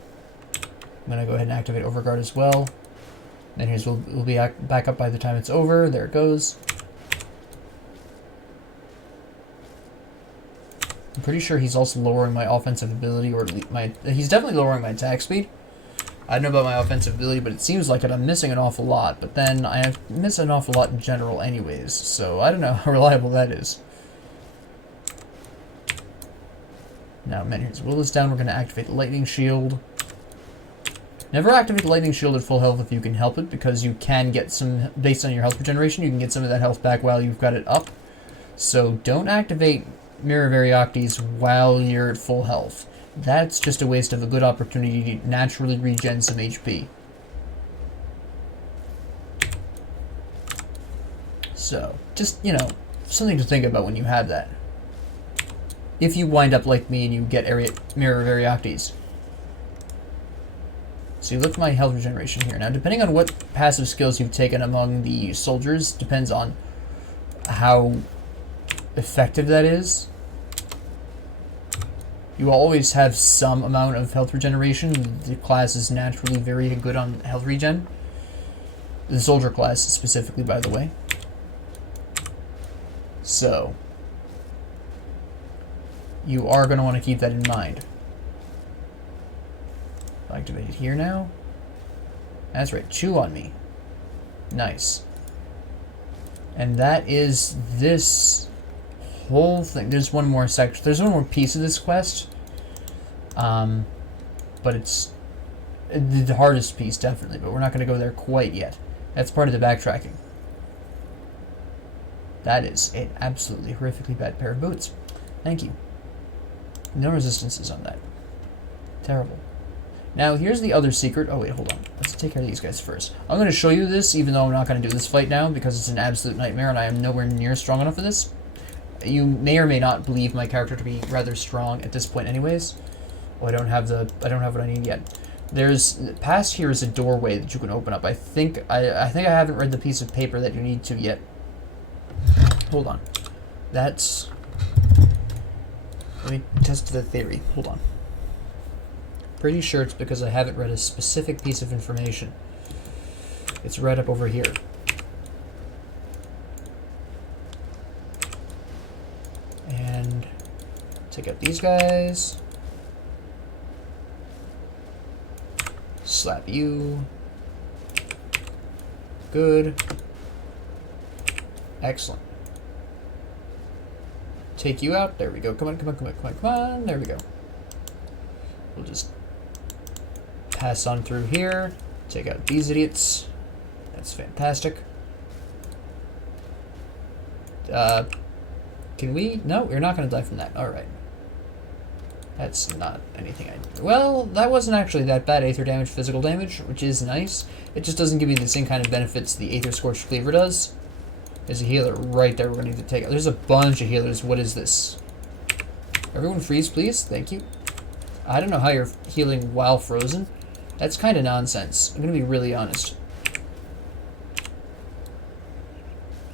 I'm going to go ahead and activate Overguard as well. And here's we'll be back up by the time it's over. There it goes. I'm pretty sure he's also lowering my offensive ability, or he's definitely lowering my attack speed. I don't know about my offensive ability, but it seems like it. I'm missing an awful lot, but then I miss an awful lot in general anyways, so I don't know how reliable that is. Now, Menhir's Will is down. We're going to activate the Lightning Shield. Never activate the Lightning Shield at full health if you can help it, because you can get some, based on your health regeneration, you can get some of that health back while you've got it up. So don't activate Mirror Varioctes while you're at full health. That's just a waste of a good opportunity to naturally regen some HP. So, just, you know, something to think about when you have that. If you wind up like me and you get Mirror Varioctes. So you look at my health regeneration here. Now, depending on what passive skills you've taken among the soldiers, depends on how effective that is. You will always have some amount of health regeneration. The class is naturally very good on health regen. The soldier class specifically, by the way. So, you are going to want to keep that in mind. Activate it here now. That's right, chew on me. Nice. And that is this whole thing. There's one more section. There's one more piece of this quest. But it's the hardest piece, definitely. But we're not going to go there quite yet. That's part of the backtracking. That is an absolutely horrifically bad pair of boots. Thank you. No resistances on that. Terrible. Now, here's the other secret. Oh, wait, hold on. Let's take care of these guys first. I'm going to show you this, even though I'm not going to do this fight now, because it's an absolute nightmare, and I am nowhere near strong enough for this. You may or may not believe my character to be rather strong at this point anyways. Oh, I don't have what I need yet. Past here is a doorway that you can open up. I think I haven't read the piece of paper that you need to yet. Hold on. Let me test the theory. Hold on. Pretty sure it's because I haven't read a specific piece of information. It's right up over here. And take out these guys. Slap you. Good. Excellent. Take you out. There we go. Come on, come on, come on, come on, come on. There we go. We'll just pass on through here. Take out these idiots. That's fantastic. Can we? No, we're not going to die from that. Alright. That's not anything well, that wasn't actually that bad. Aether damage, physical damage, which is nice. It just doesn't give you the same kind of benefits the Aether Scorched Cleaver does. There's a healer right there we're going to need to take out. There's a bunch of healers. What is this? Everyone freeze, please. Thank you. I don't know how you're healing while frozen. That's kind of nonsense. I'm going to be really honest.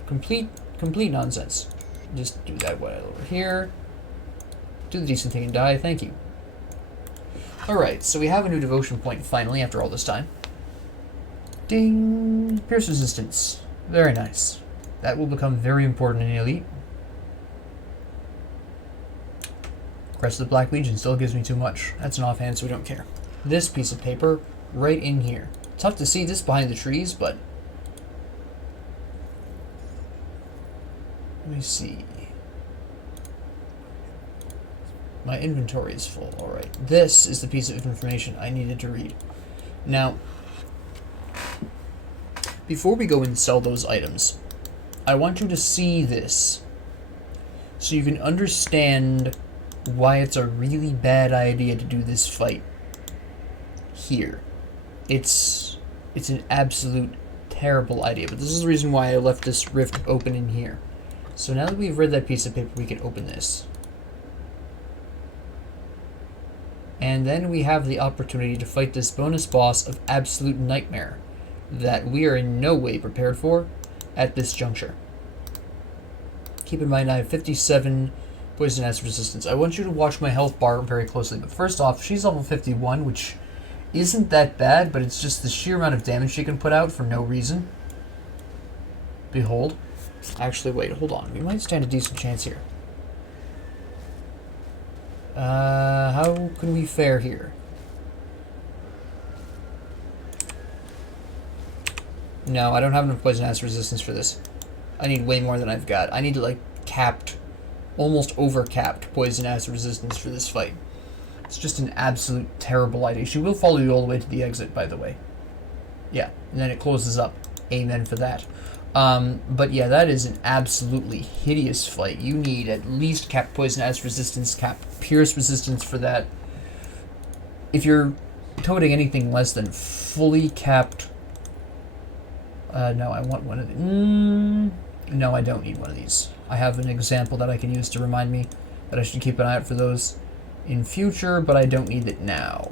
Complete nonsense. Just do that while over here. Do the decent thing and die. Thank you. Alright, so we have a new devotion point finally after all this time. Ding! Pierce resistance. Very nice. That will become very important in Elite. Crest of the Black Legion still gives me too much. That's an offhand, so we don't care. This piece of paper right in here. Tough to see this behind the trees, but let me see. My inventory is full. Alright. This is the piece of information I needed to read. Now, before we go and sell those items, I want you to see this so you can understand why it's a really bad idea to do this fight here. It's an absolute terrible idea, but this is the reason why I left this rift open in here. So now that we've read that piece of paper, we can open this. And then we have the opportunity to fight this bonus boss of absolute nightmare that we are in no way prepared for at this juncture. Keep in mind I have 57 poison acid resistance. I want you to watch my health bar very closely, but first off, she's level 51, which isn't that bad, but it's just the sheer amount of damage she can put out for no reason. Behold. Actually, wait, hold on. We might stand a decent chance here. How can we fare here? No, I don't have enough poison acid resistance for this. I need way more than I've got. I need, like, capped, almost over-capped poison acid resistance for this fight. It's just an absolute terrible idea. She will follow you all the way to the exit, by the way. Yeah, and then it closes up. Amen for that. But yeah, that is an absolutely hideous fight. You need at least capped poison acid resistance, capped pierce resistance for that. If you're toting anything less than fully capped... no, I want one of these. No, I don't need one of these. I have an example that I can use to remind me that I should keep an eye out for those in future, but I don't need it now.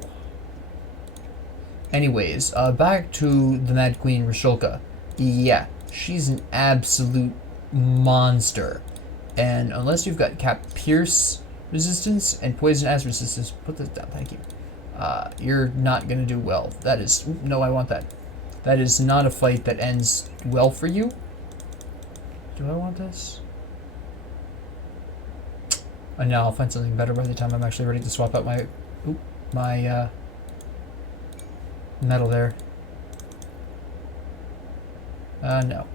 Anyways, back to the Mad Queen Rishulka. Yeah, she's an absolute monster. And unless you've got capped pierce resistance and poison acid resistance, put this down, thank you. You're not going to do well. That is... No, I want that. That is not a fight that ends well for you. Do I want this? No, I'll find something better by the time I'm actually ready to swap out my... Oop, my, metal there. No.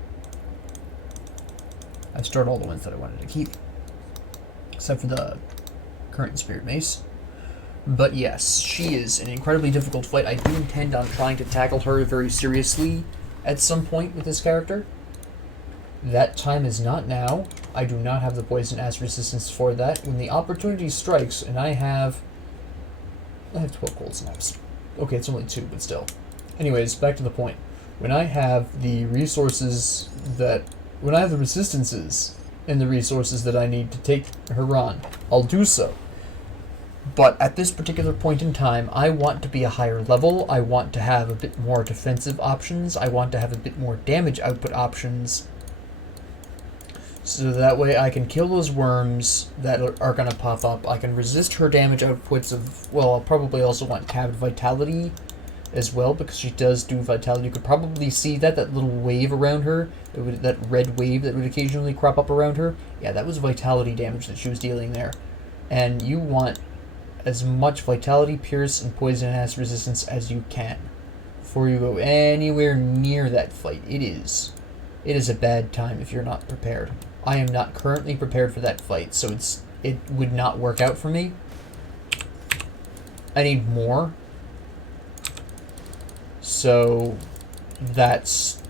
I've stored all the ones that I wanted to keep. Except for the current Spirit Mace. But yes, she is an incredibly difficult fight. I do intend on trying to tackle her very seriously at some point with this character. That time is not now. I do not have the poison acid resistance for that. When the opportunity strikes, and I have 12 cold snaps. Okay, it's only 2, but still. Anyways, back to the point. When I have the resources that... When I have the resistances and the resources that I need to take her on, I'll do so. But at this particular point in time, I want to be a higher level. I want to have a bit more defensive options. I want to have a bit more damage output options. So that way I can kill those worms that are going to pop up. I can resist her damage outputs of... Well, I'll probably also want capped vitality as well, because she does do vitality. You could probably see that little wave around her, that red wave that would occasionally crop up around her. Yeah, that was vitality damage that she was dealing there. And you want as much vitality, pierce, and poison acid resistance as you can before you go anywhere near that fight. It is a bad time if you're not prepared. I am not currently prepared for that fight, so it would not work out for me. I need more. So that's...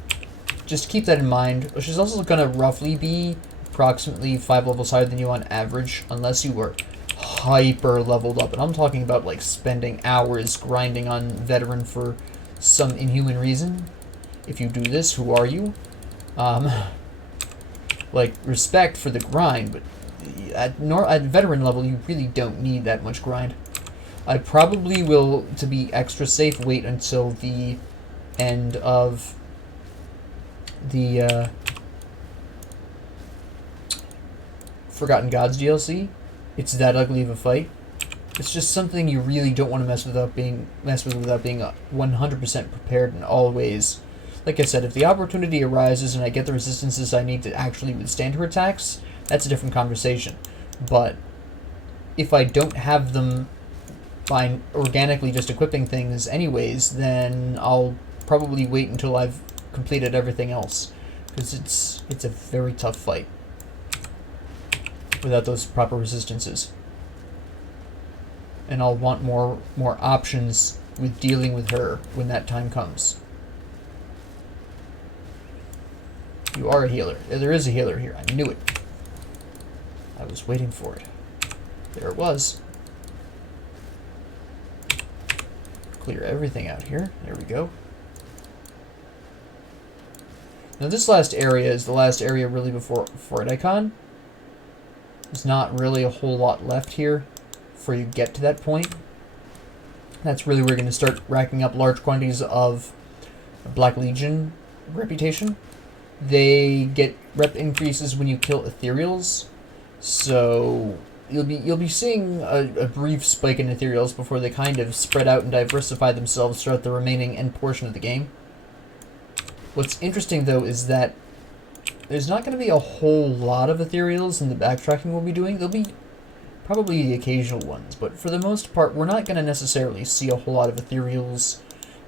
Just keep that in mind. She's also going to roughly be approximately 5 levels higher than you on average, unless you were hyper leveled up. And I'm talking about like spending hours grinding on veteran for some inhuman reason. If you do this, who are you? Like, respect for the grind, but at veteran level, you really don't need that much grind. I probably will, to be extra safe, wait until the end of the Forgotten Gods DLC. It's that ugly of a fight. It's just something you really don't want to mess with without being 100% prepared in all ways. Like I said, if the opportunity arises and I get the resistances I need to actually withstand her attacks, that's a different conversation. But if I don't have them by organically just equipping things anyways, then I'll probably wait until I've completed everything else, because it's a very tough fight without those proper resistances. And I'll want more options with dealing with her when that time comes. You are a healer. There is a healer here. I knew it. I was waiting for it. There it was. Clear everything out here. There we go. Now this last area is the last area really before Fort Ikon. There's not really a whole lot left here before you get to that point. That's really where you're going to start racking up large quantities of Black Legion reputation. They get rep increases when you kill ethereals, so you'll be seeing a brief spike in ethereals before they kind of spread out and diversify themselves throughout the remaining end portion of the game. What's interesting though is that there's not going to be a whole lot of ethereals in the backtracking we'll be doing. There'll be probably the occasional ones, but for the most part we're not going to necessarily see a whole lot of ethereals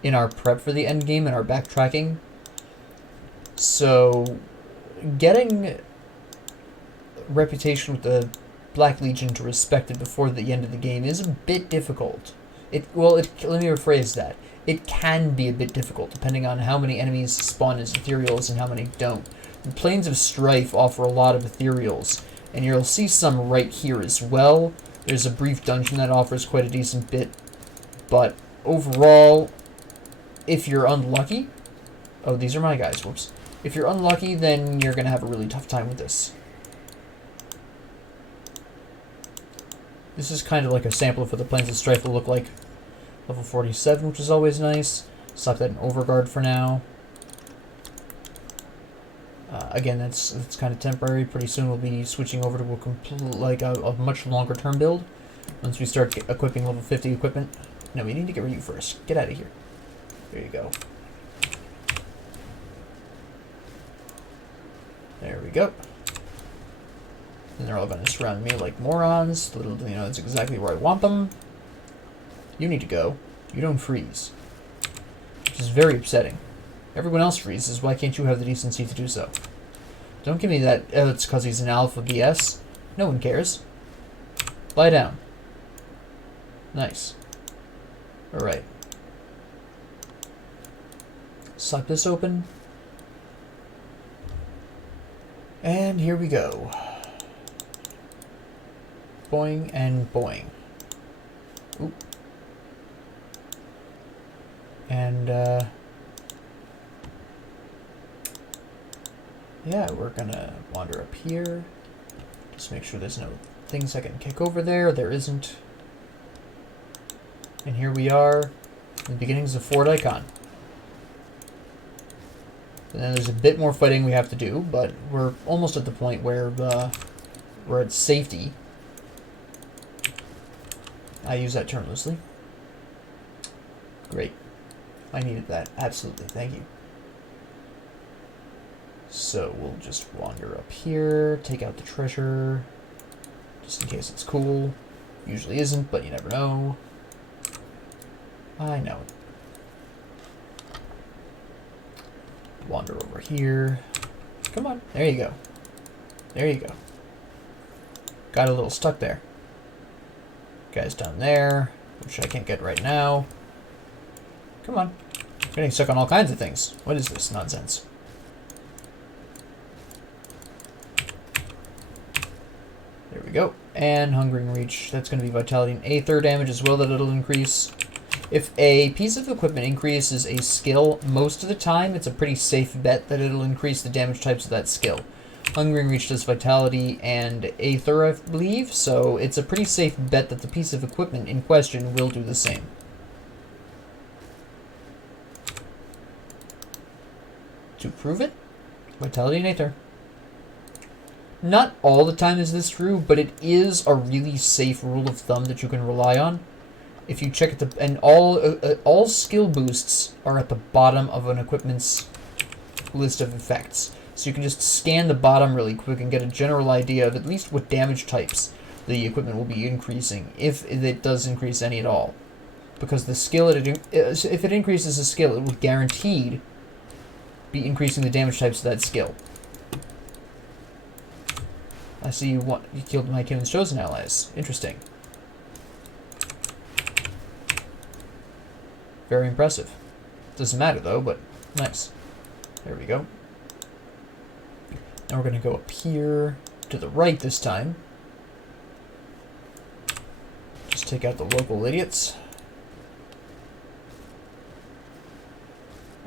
in our prep for the end game and our backtracking. So getting reputation with the Black Legion to respect it before the end of the game is a bit difficult. Let me rephrase that. It can be a bit difficult depending on how many enemies spawn as ethereals and how many don't. The Plains of Strife offer a lot of ethereals, and you'll see some right here as well. There's a brief dungeon that offers quite a decent bit, but overall, if you're unlucky... Oh, these are my guys, whoops. If you're unlucky, then you're going to have a really tough time with this. This is kind of like a sample of what the Plains of Strife will look like. Level 47, which is always nice. Stop that in Overguard for now. Again, that's kind of temporary. Pretty soon we'll be switching over to a much longer term build. Once we start equipping level 50 equipment. No, we need to get rid of you first. Get out of here. There you go. There we go. And they're all going to surround me like morons. That's exactly where I want them. You need to go. You don't freeze. Which is very upsetting. Everyone else freezes. Why can't you have the decency to do so? Don't give me that, it's because he's an alpha BS. No one cares. Lie down. Nice. Alright. Slap this open. And here we go. Boing and boing. Oop. And, yeah, we're gonna wander up here. Just make sure there's no things I can kick over there. There isn't. And here we are, in the beginnings of Fort Ikon. And then there's a bit more fighting we have to do, but we're almost at the point where we're at safety. I use that term loosely. Great. I needed that. Absolutely. Thank you. So we'll just wander up here, take out the treasure, just in case it's cool. Usually isn't, but you never know. I know it. Wander over here. Come on. There you go. There you go. Got a little stuck there. Guys down there, which I can't get right now. Come on. I'm getting stuck on all kinds of things. What is this nonsense? There we go. And Hungering Reach. That's going to be Vitality and Aether damage as well that it'll increase. If a piece of equipment increases a skill, most of the time it's a pretty safe bet that it'll increase the damage types of that skill. Hungering Reach does Vitality and Aether, I believe, so it's a pretty safe bet that the piece of equipment in question will do the same. To prove it, Vitality and Aether. Not all the time is this true, but it is a really safe rule of thumb that you can rely on. If you check at and all skill boosts are at the bottom of an equipment's list of effects. So you can just scan the bottom really quick and get a general idea of at least what damage types the equipment will be increasing, if it does increase any at all. Because the skill, if it increases the skill, it will guaranteed be increasing the damage types of that skill. I see you killed my Kingdom's Chosen allies. Interesting. Very impressive. Doesn't matter though, but nice. There we go. Now we're going to go up here to the right this time. Just take out the local idiots.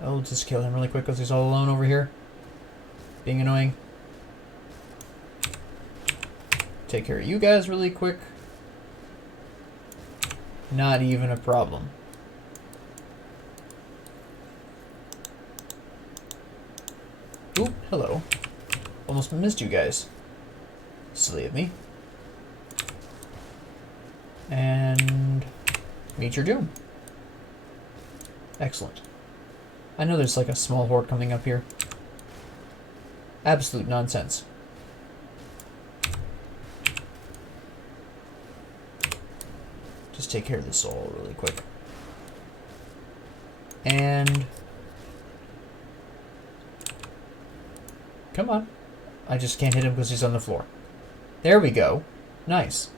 I'll just kill him really quick because he's all alone over here. Being annoying. Take care of you guys really quick. Not even a problem. Ooh, hello. Almost missed you guys. Silly of me. And meet your doom. Excellent. I know there's like a small horde coming up here. Absolute nonsense. Just take care of this soul really quick. And come on. I just can't hit him because he's on the floor. There we go. Nice.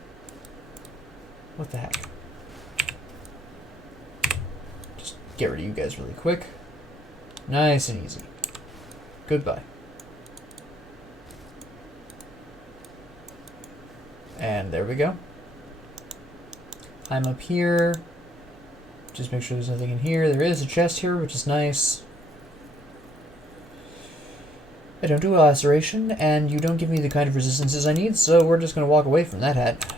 What the heck? Just get rid of you guys really quick. Nice and easy. Goodbye. And there we go. I'm up here. Just make sure there's nothing in here. There is a chest here, which is nice. I don't do a laceration, and you don't give me the kind of resistances I need, so we're just going to walk away from that hat.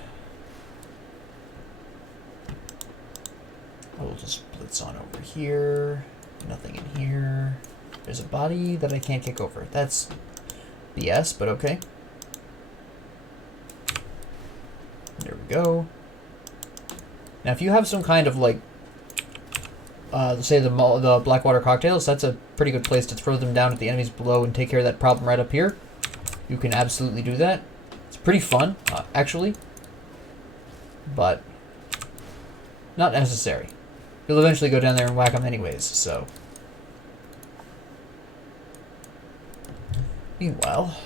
I will just blitz on over here. Nothing in here. There's a body that I can't kick over. That's BS, but okay. There we go. Now, if you have some kind of, like, say the Blackwater cocktails, that's a pretty good place to throw them down at the enemies below and take care of that problem right up here. You can absolutely do that. It's pretty fun, actually. But not necessary. You'll eventually go down there and whack them anyways, so. Meanwhile,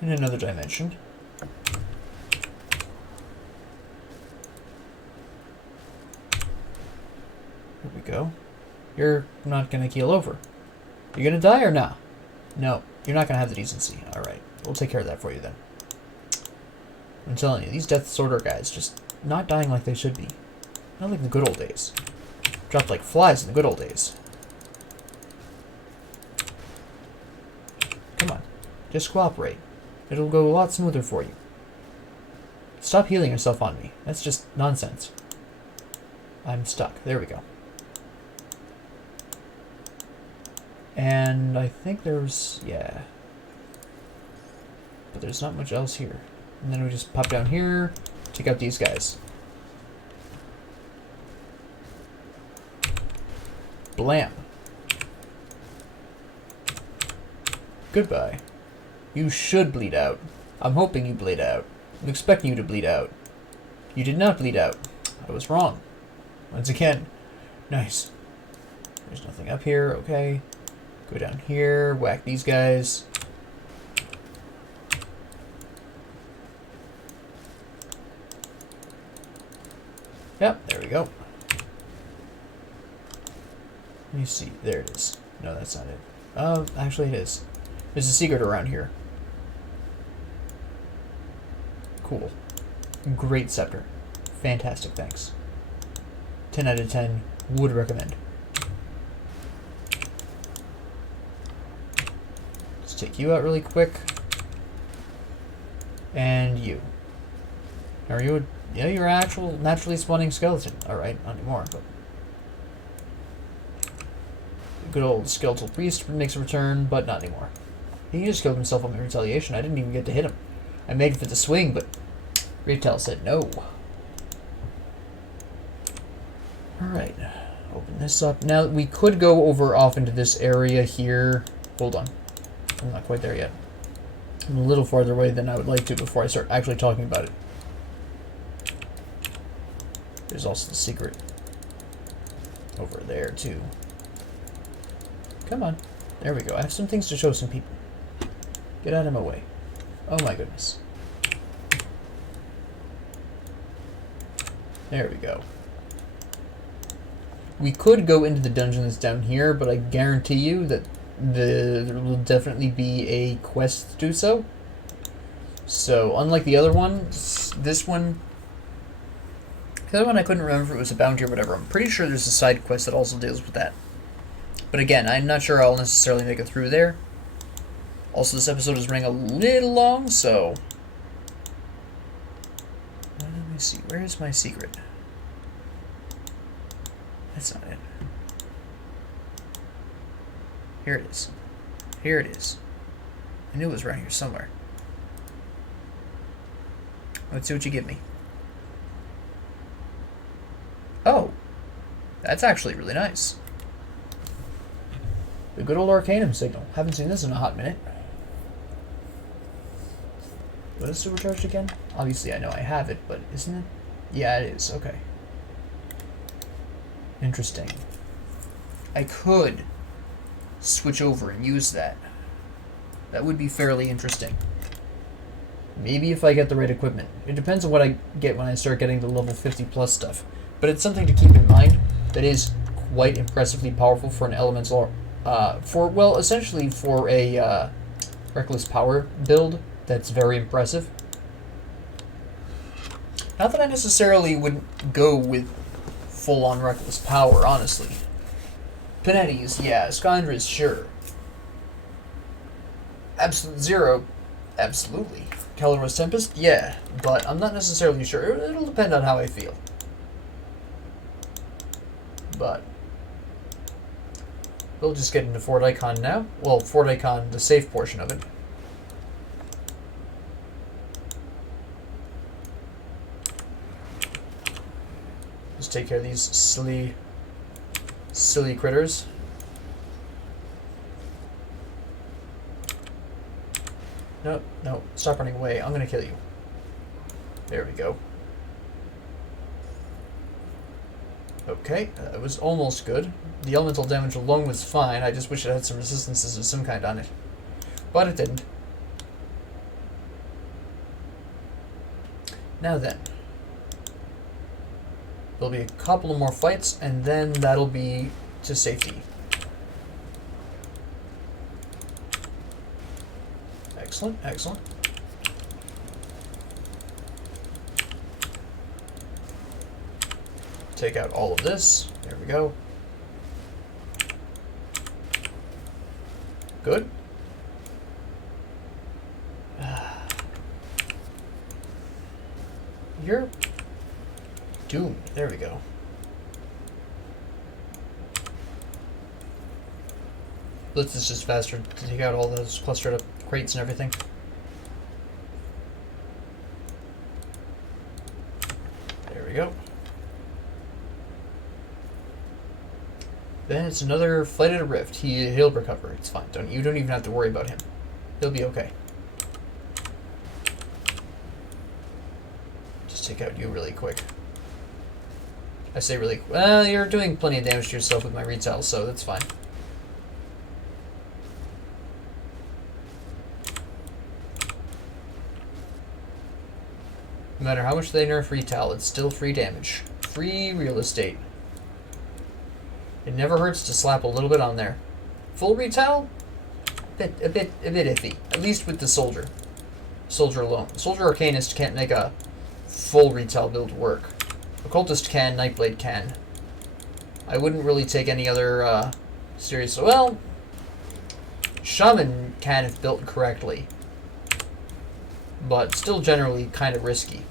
in another dimension, here we go. You're not going to keel over. You're going to die or not? No, you're not going to have the decency. Alright, we'll take care of that for you then. I'm telling you, these Death's Order guys just not dying like they should be. Not like the good old days. Dropped like flies in the good old days. Come on, just cooperate. It'll go a lot smoother for you. Stop healing yourself on me. That's just nonsense. I'm stuck. There we go. And I think there's, yeah. But there's not much else here. And then we just pop down here, take out these guys. Blam. Goodbye. You should bleed out. I'm hoping you bleed out. I'm expecting you to bleed out. You did not bleed out. I was wrong. Once again. Nice. There's nothing up here. Okay. Go down here. Whack these guys. Yep, there we go. Let me see. There it is. No, that's not it. Actually it is. There's a secret around here. Cool. Great scepter. Fantastic, thanks. 10 out of 10. Would recommend. Let's take you out really quick. And you. Are you a... Yeah, you're an actual naturally spawning skeleton. Alright, not anymore, but... Good old skeletal priest makes a return, but not anymore. He just killed himself on my retaliation. I didn't even get to hit him. I made for the swing, but Retail said no. Alright, open this up. Now, we could go over off into this area here. Hold on. I'm not quite there yet. I'm a little farther away than I would like to before I start actually talking about it. There's also the secret over there, too. Come on. There we go. I have some things to show some people. Get out of my way. Oh my goodness. There we go. We could go into the dungeon that's down here, but I guarantee you that there will definitely be a quest to do so. So, unlike the other one, this one... The other one I couldn't remember if it was a bounty or whatever. I'm pretty sure there's a side quest that also deals with that. But again, I'm not sure I'll necessarily make it through there. Also, this episode is running a little long, so... Let me see. Where is my secret? That's not it. Here it is. Here it is. I knew it was around here somewhere. Let's see what you give me. Oh! That's actually really nice. The good old Arcanum signal. Haven't seen this in a hot minute. What is supercharged again? Obviously I know I have it, but isn't it? Yeah, it is. Okay. Interesting. I could switch over and use that. That would be fairly interesting. Maybe if I get the right equipment. It depends on what I get when I start getting the level 50 plus stuff. But it's something to keep in mind that is quite impressively powerful for an elemental, essentially for a reckless power build. That's very impressive. Not that I necessarily would go with full-on reckless power, honestly. Panetti's, yeah. Scondra's, sure. Absolute Zero, absolutely. Calorus Tempest, yeah. But I'm not necessarily sure. It'll depend on how I feel. But we'll just get into Fort Ikon now. Well, Fort Ikon, the safe portion of it. Just take care of these silly critters. No, no, stop running away. I'm gonna kill you. There we go. Okay, that was almost good. The elemental damage alone was fine. I just wish it had some resistances of some kind on it. But it didn't. Now then. There'll be a couple of more fights, and then that'll be to safety. Excellent, excellent. Take out all of this. There we go. Good. You're doomed. There we go. Blitz is just faster to take out all those clustered up crates and everything. There we go. Then it's another fight at a rift. He'll recover. It's fine. You don't even have to worry about him. He'll be okay. Just take out you really quick. I say really. Well, you're doing plenty of damage to yourself with my retail, so that's fine. No matter how much they nerf retail, it's still free damage. Free real estate. It never hurts to slap a little bit on there. Full retail? A bit iffy. At least with the soldier. Soldier alone. Soldier Arcanist can't make a full retail build work. Occultist can, Nightblade can. I wouldn't really take any other serious. Well, Shaman can if built correctly. But still generally kind of risky.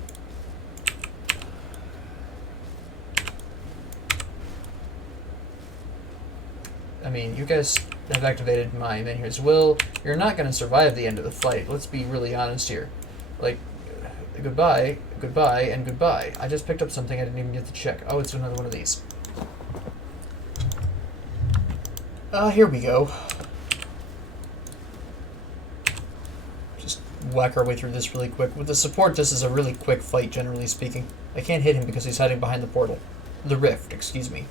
I mean, you guys have activated my Menhir's Will. You're not going to survive the end of the fight. Let's be really honest here. Like, goodbye, goodbye, and goodbye. I just picked up something I didn't even get to check. Oh, it's another one of these. Here we go. Just whack our way through this really quick. With the support, this is a really quick fight, generally speaking. I can't hit him because he's hiding behind the portal. The rift, excuse me.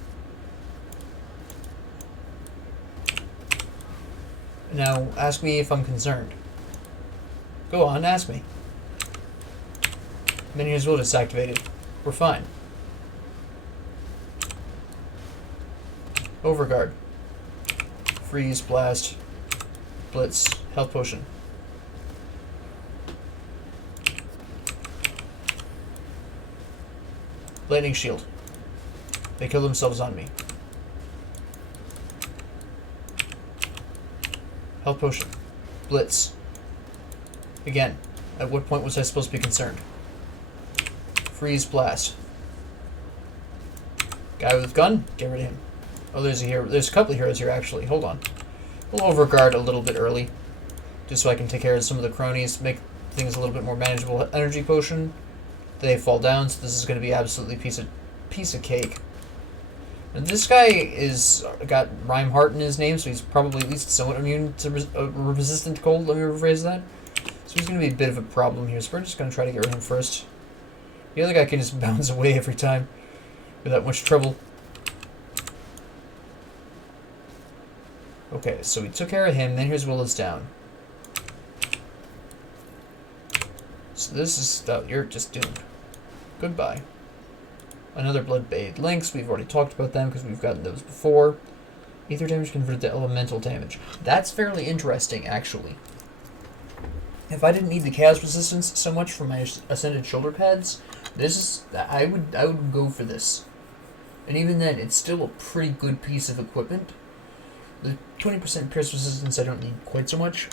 Now, ask me if I'm concerned. Go on, ask me. Minions will just activated. We're fine. Overguard. Freeze, blast, blitz, health potion. Lightning shield. They kill themselves on me. Health potion. Blitz. Again, at what point was I supposed to be concerned? Freeze, blast. Guy with gun, get rid of him. Oh, there's a hero. There's a couple of heroes here, actually. Hold on. We'll overguard a little bit early, just so I can take care of some of the cronies, make things a little bit more manageable. Energy potion. They fall down, so this is going to be absolutely piece of cake. And this guy is got Rhymeheart in his name, so he's probably at least somewhat immune to resistant to cold. Let me rephrase that. So he's going to be a bit of a problem here, so we're just going to try to get rid of him first. The other guy can just bounce away every time without much trouble. Okay, so we took care of him, then here's Willow's down. So this is... you're just doomed. Goodbye. Another blood-bathed lynx. We've already talked about them because we've gotten those before. Ether damage converted to elemental damage. That's fairly interesting, actually. If I didn't need the chaos resistance so much for my ascended shoulder pads, this is... I would go for this. And even then, it's still a pretty good piece of equipment. The 20% pierce resistance I don't need quite so much.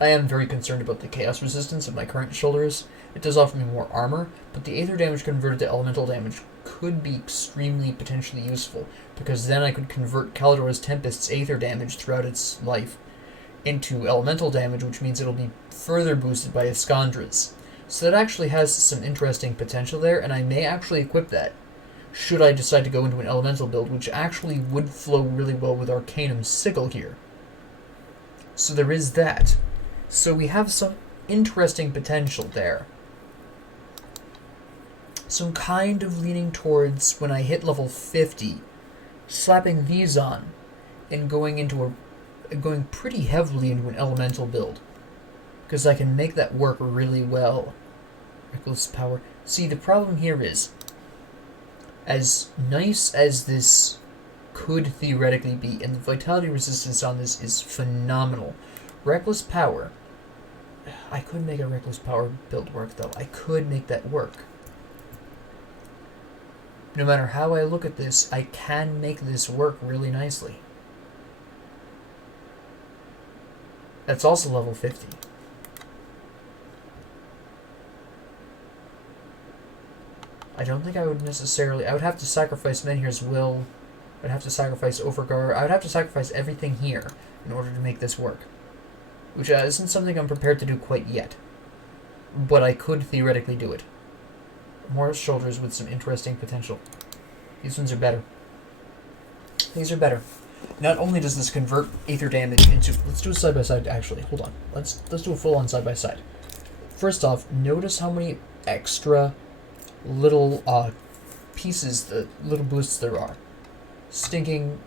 I am very concerned about the chaos resistance of my current shoulders. It does offer me more armor, but the aether damage converted to elemental damage could be extremely potentially useful, because then I could convert Caladora's Tempest's aether damage throughout its life into elemental damage, which means it'll be further boosted by Iskandra's. So that actually has some interesting potential there, and I may actually equip that, should I decide to go into an elemental build, which actually would flow really well with Arcanum's Sigil here. So there is that. So we have some interesting potential there. So I'm kind of leaning towards, when I hit level 50, slapping these on and going pretty heavily into an elemental build, because I can make that work really well. Reckless power. See, the problem here is, as nice as this could theoretically be, and the vitality resistance on this is phenomenal. Reckless power. I could make a reckless power build work, though. I could make that work. No matter how I look at this, I can make this work really nicely. That's also level 50. I don't think I would necessarily... I would have to sacrifice Menhir's Will. I'd have to sacrifice Overguard. I would have to sacrifice everything here in order to make this work. Which isn't something I'm prepared to do quite yet. But I could theoretically do it. More shoulders with some interesting potential. These ones are better. These are better. Not only does this convert aether damage into... Let's do a side-by-side, actually. Hold on. Let's do a full-on side-by-side. First off, notice how many extra little pieces, the little boosts there are. Stinking...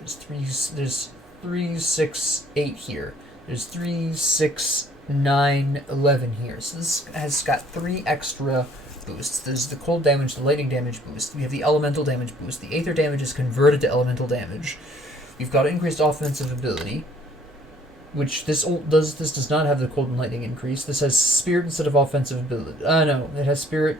There's 3, 6, 8 here. There's 3, 6, 9, 11 here. So this has got 3 extra boosts. There's the cold damage, the lightning damage boost. We have the elemental damage boost. The aether damage is converted to elemental damage. We've got increased offensive ability, which this does not have the cold and lightning increase. This has spirit instead of offensive ability. No, it has spirit.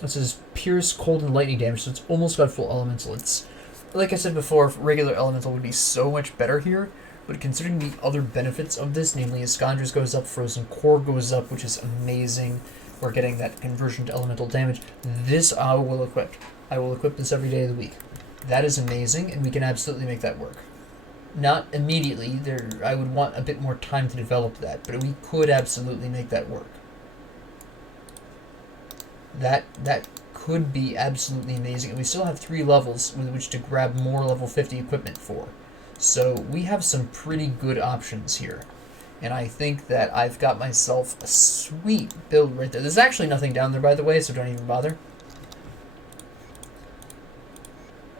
This is pierce, cold, and lightning damage, so it's almost got full elemental. It's, like I said before, regular elemental would be so much better here, but considering the other benefits of this, namely Iskandra's goes up, Frozen Core goes up, which is amazing. We're getting that conversion to elemental damage. This I will equip. I will equip this every day of the week. That is amazing, and we can absolutely make that work. Not immediately. I would want a bit more time to develop that, but we could absolutely make that work. That could be absolutely amazing, and we still have 3 levels with which to grab more level 50 equipment for. So we have some pretty good options here. And I think that I've got myself a sweet build right there. There's actually nothing down there, by the way, so don't even bother.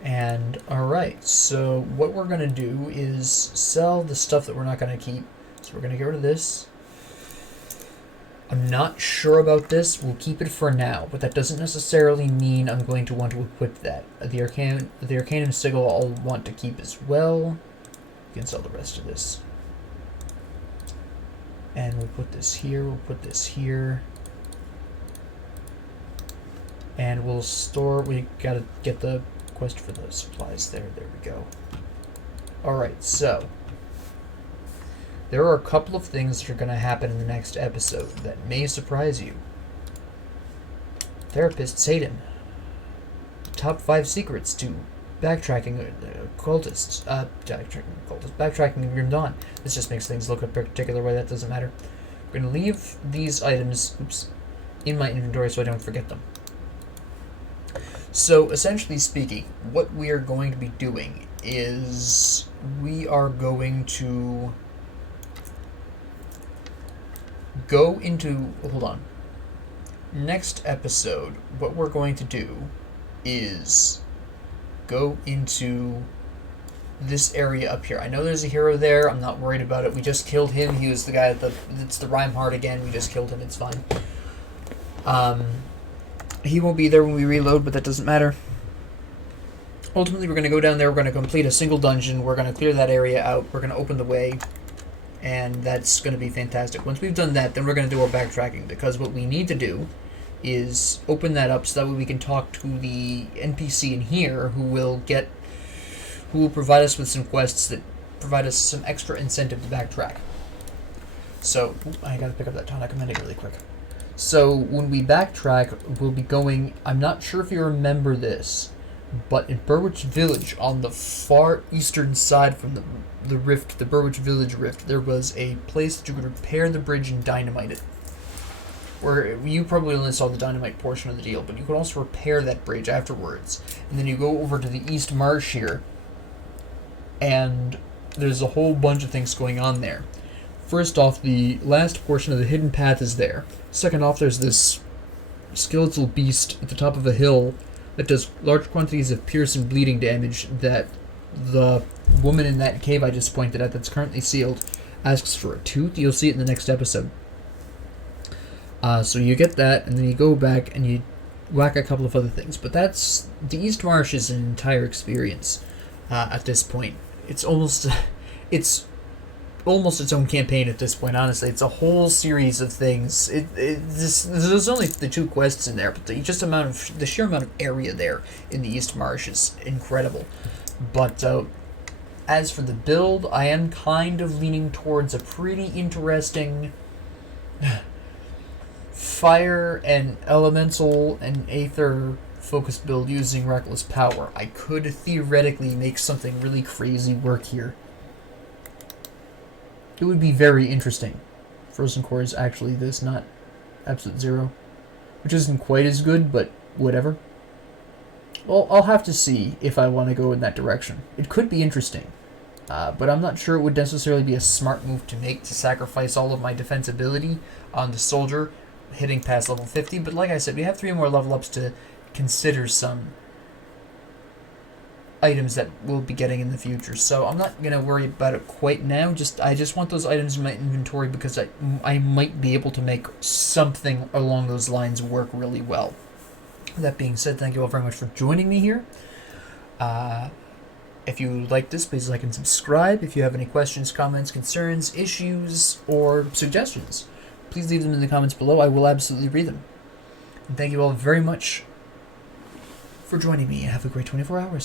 And, alright, so what we're going to do is sell the stuff that we're not going to keep. So we're going to get rid of this. I'm not sure about this. We'll keep it for now, but that doesn't necessarily mean I'm going to want to equip that. The Arcanum Sigil I'll want to keep as well. You can sell the rest of this. And we'll put this here, we'll put this here. And we'll store, we gotta get the quest for the supplies there. There we go. Alright, so there are a couple of things that are going to happen in the next episode that may surprise you. Therapist Satan. Top 5 secrets to backtracking cultists. Backtracking Grim Dawn. This just makes things look a particular way. That doesn't matter. We're going to leave these items in my inventory so I don't forget them. So, essentially speaking, what we are going to be doing is we are going to go into... Hold on. Next episode, what we're going to do is go into this area up here. I know there's a hero there. I'm not worried about it. We just killed him. He was the guy at it's the Rhymeheart again. We just killed him. It's fine. He won't be there when we reload, but that doesn't matter. Ultimately, we're going to go down there. We're going to complete a single dungeon. We're going to clear that area out. We're going to open the way. And that's going to be fantastic. Once we've done that, then we're going to do our backtracking. Because what we need to do is open that up so that way we can talk to the NPC in here who will provide us with some quests that provide us some extra incentive to backtrack. So, I got to pick up that tonic amending really quick. So, when we backtrack, we'll be going... I'm not sure if you remember this, but in Burwich Village, on the far eastern side from the rift, the Burwich Village rift, there was a place that you could repair the bridge and dynamite it. Where you probably only saw the dynamite portion of the deal, but you could also repair that bridge afterwards. And then you go over to the East Marsh here, and there's a whole bunch of things going on there. First off, the last portion of the hidden path is there. Second off, there's this skeletal beast at the top of a hill that does large quantities of pierce and bleeding damage that the woman in that cave I just pointed at that's currently sealed asks for a tooth. You'll see it in the next episode. So you get that, and then you go back and you whack a couple of other things. But that's... The East Marsh is an entire experience at this point. It's almost its own campaign at this point, honestly. It's a whole series of things. There's only the 2 quests in there, but the sheer amount of area there in the East Marsh is incredible. But as for the build, I am kind of leaning towards a pretty interesting fire and elemental and aether focused build using reckless power. I could theoretically make something really crazy work here. It would be very interesting. Frozen Core is actually this, not Absolute Zero. Which isn't quite as good, but whatever. Well, I'll have to see if I want to go in that direction. It could be interesting. But I'm not sure it would necessarily be a smart move to make to sacrifice all of my defensibility on the soldier hitting past level 50. But like I said, we have 3 more level ups to consider some items that we'll be getting in the future, so I'm not going to worry about it quite now. I just want those items in my inventory because I might be able to make something along those lines work really well. That being said, thank you all very much for joining me here. If you like this, please like and subscribe. If you have any questions, comments, concerns, issues, or suggestions, please leave them in the comments below. I will absolutely read them. And thank you all very much for joining me. Have a great 24 hours.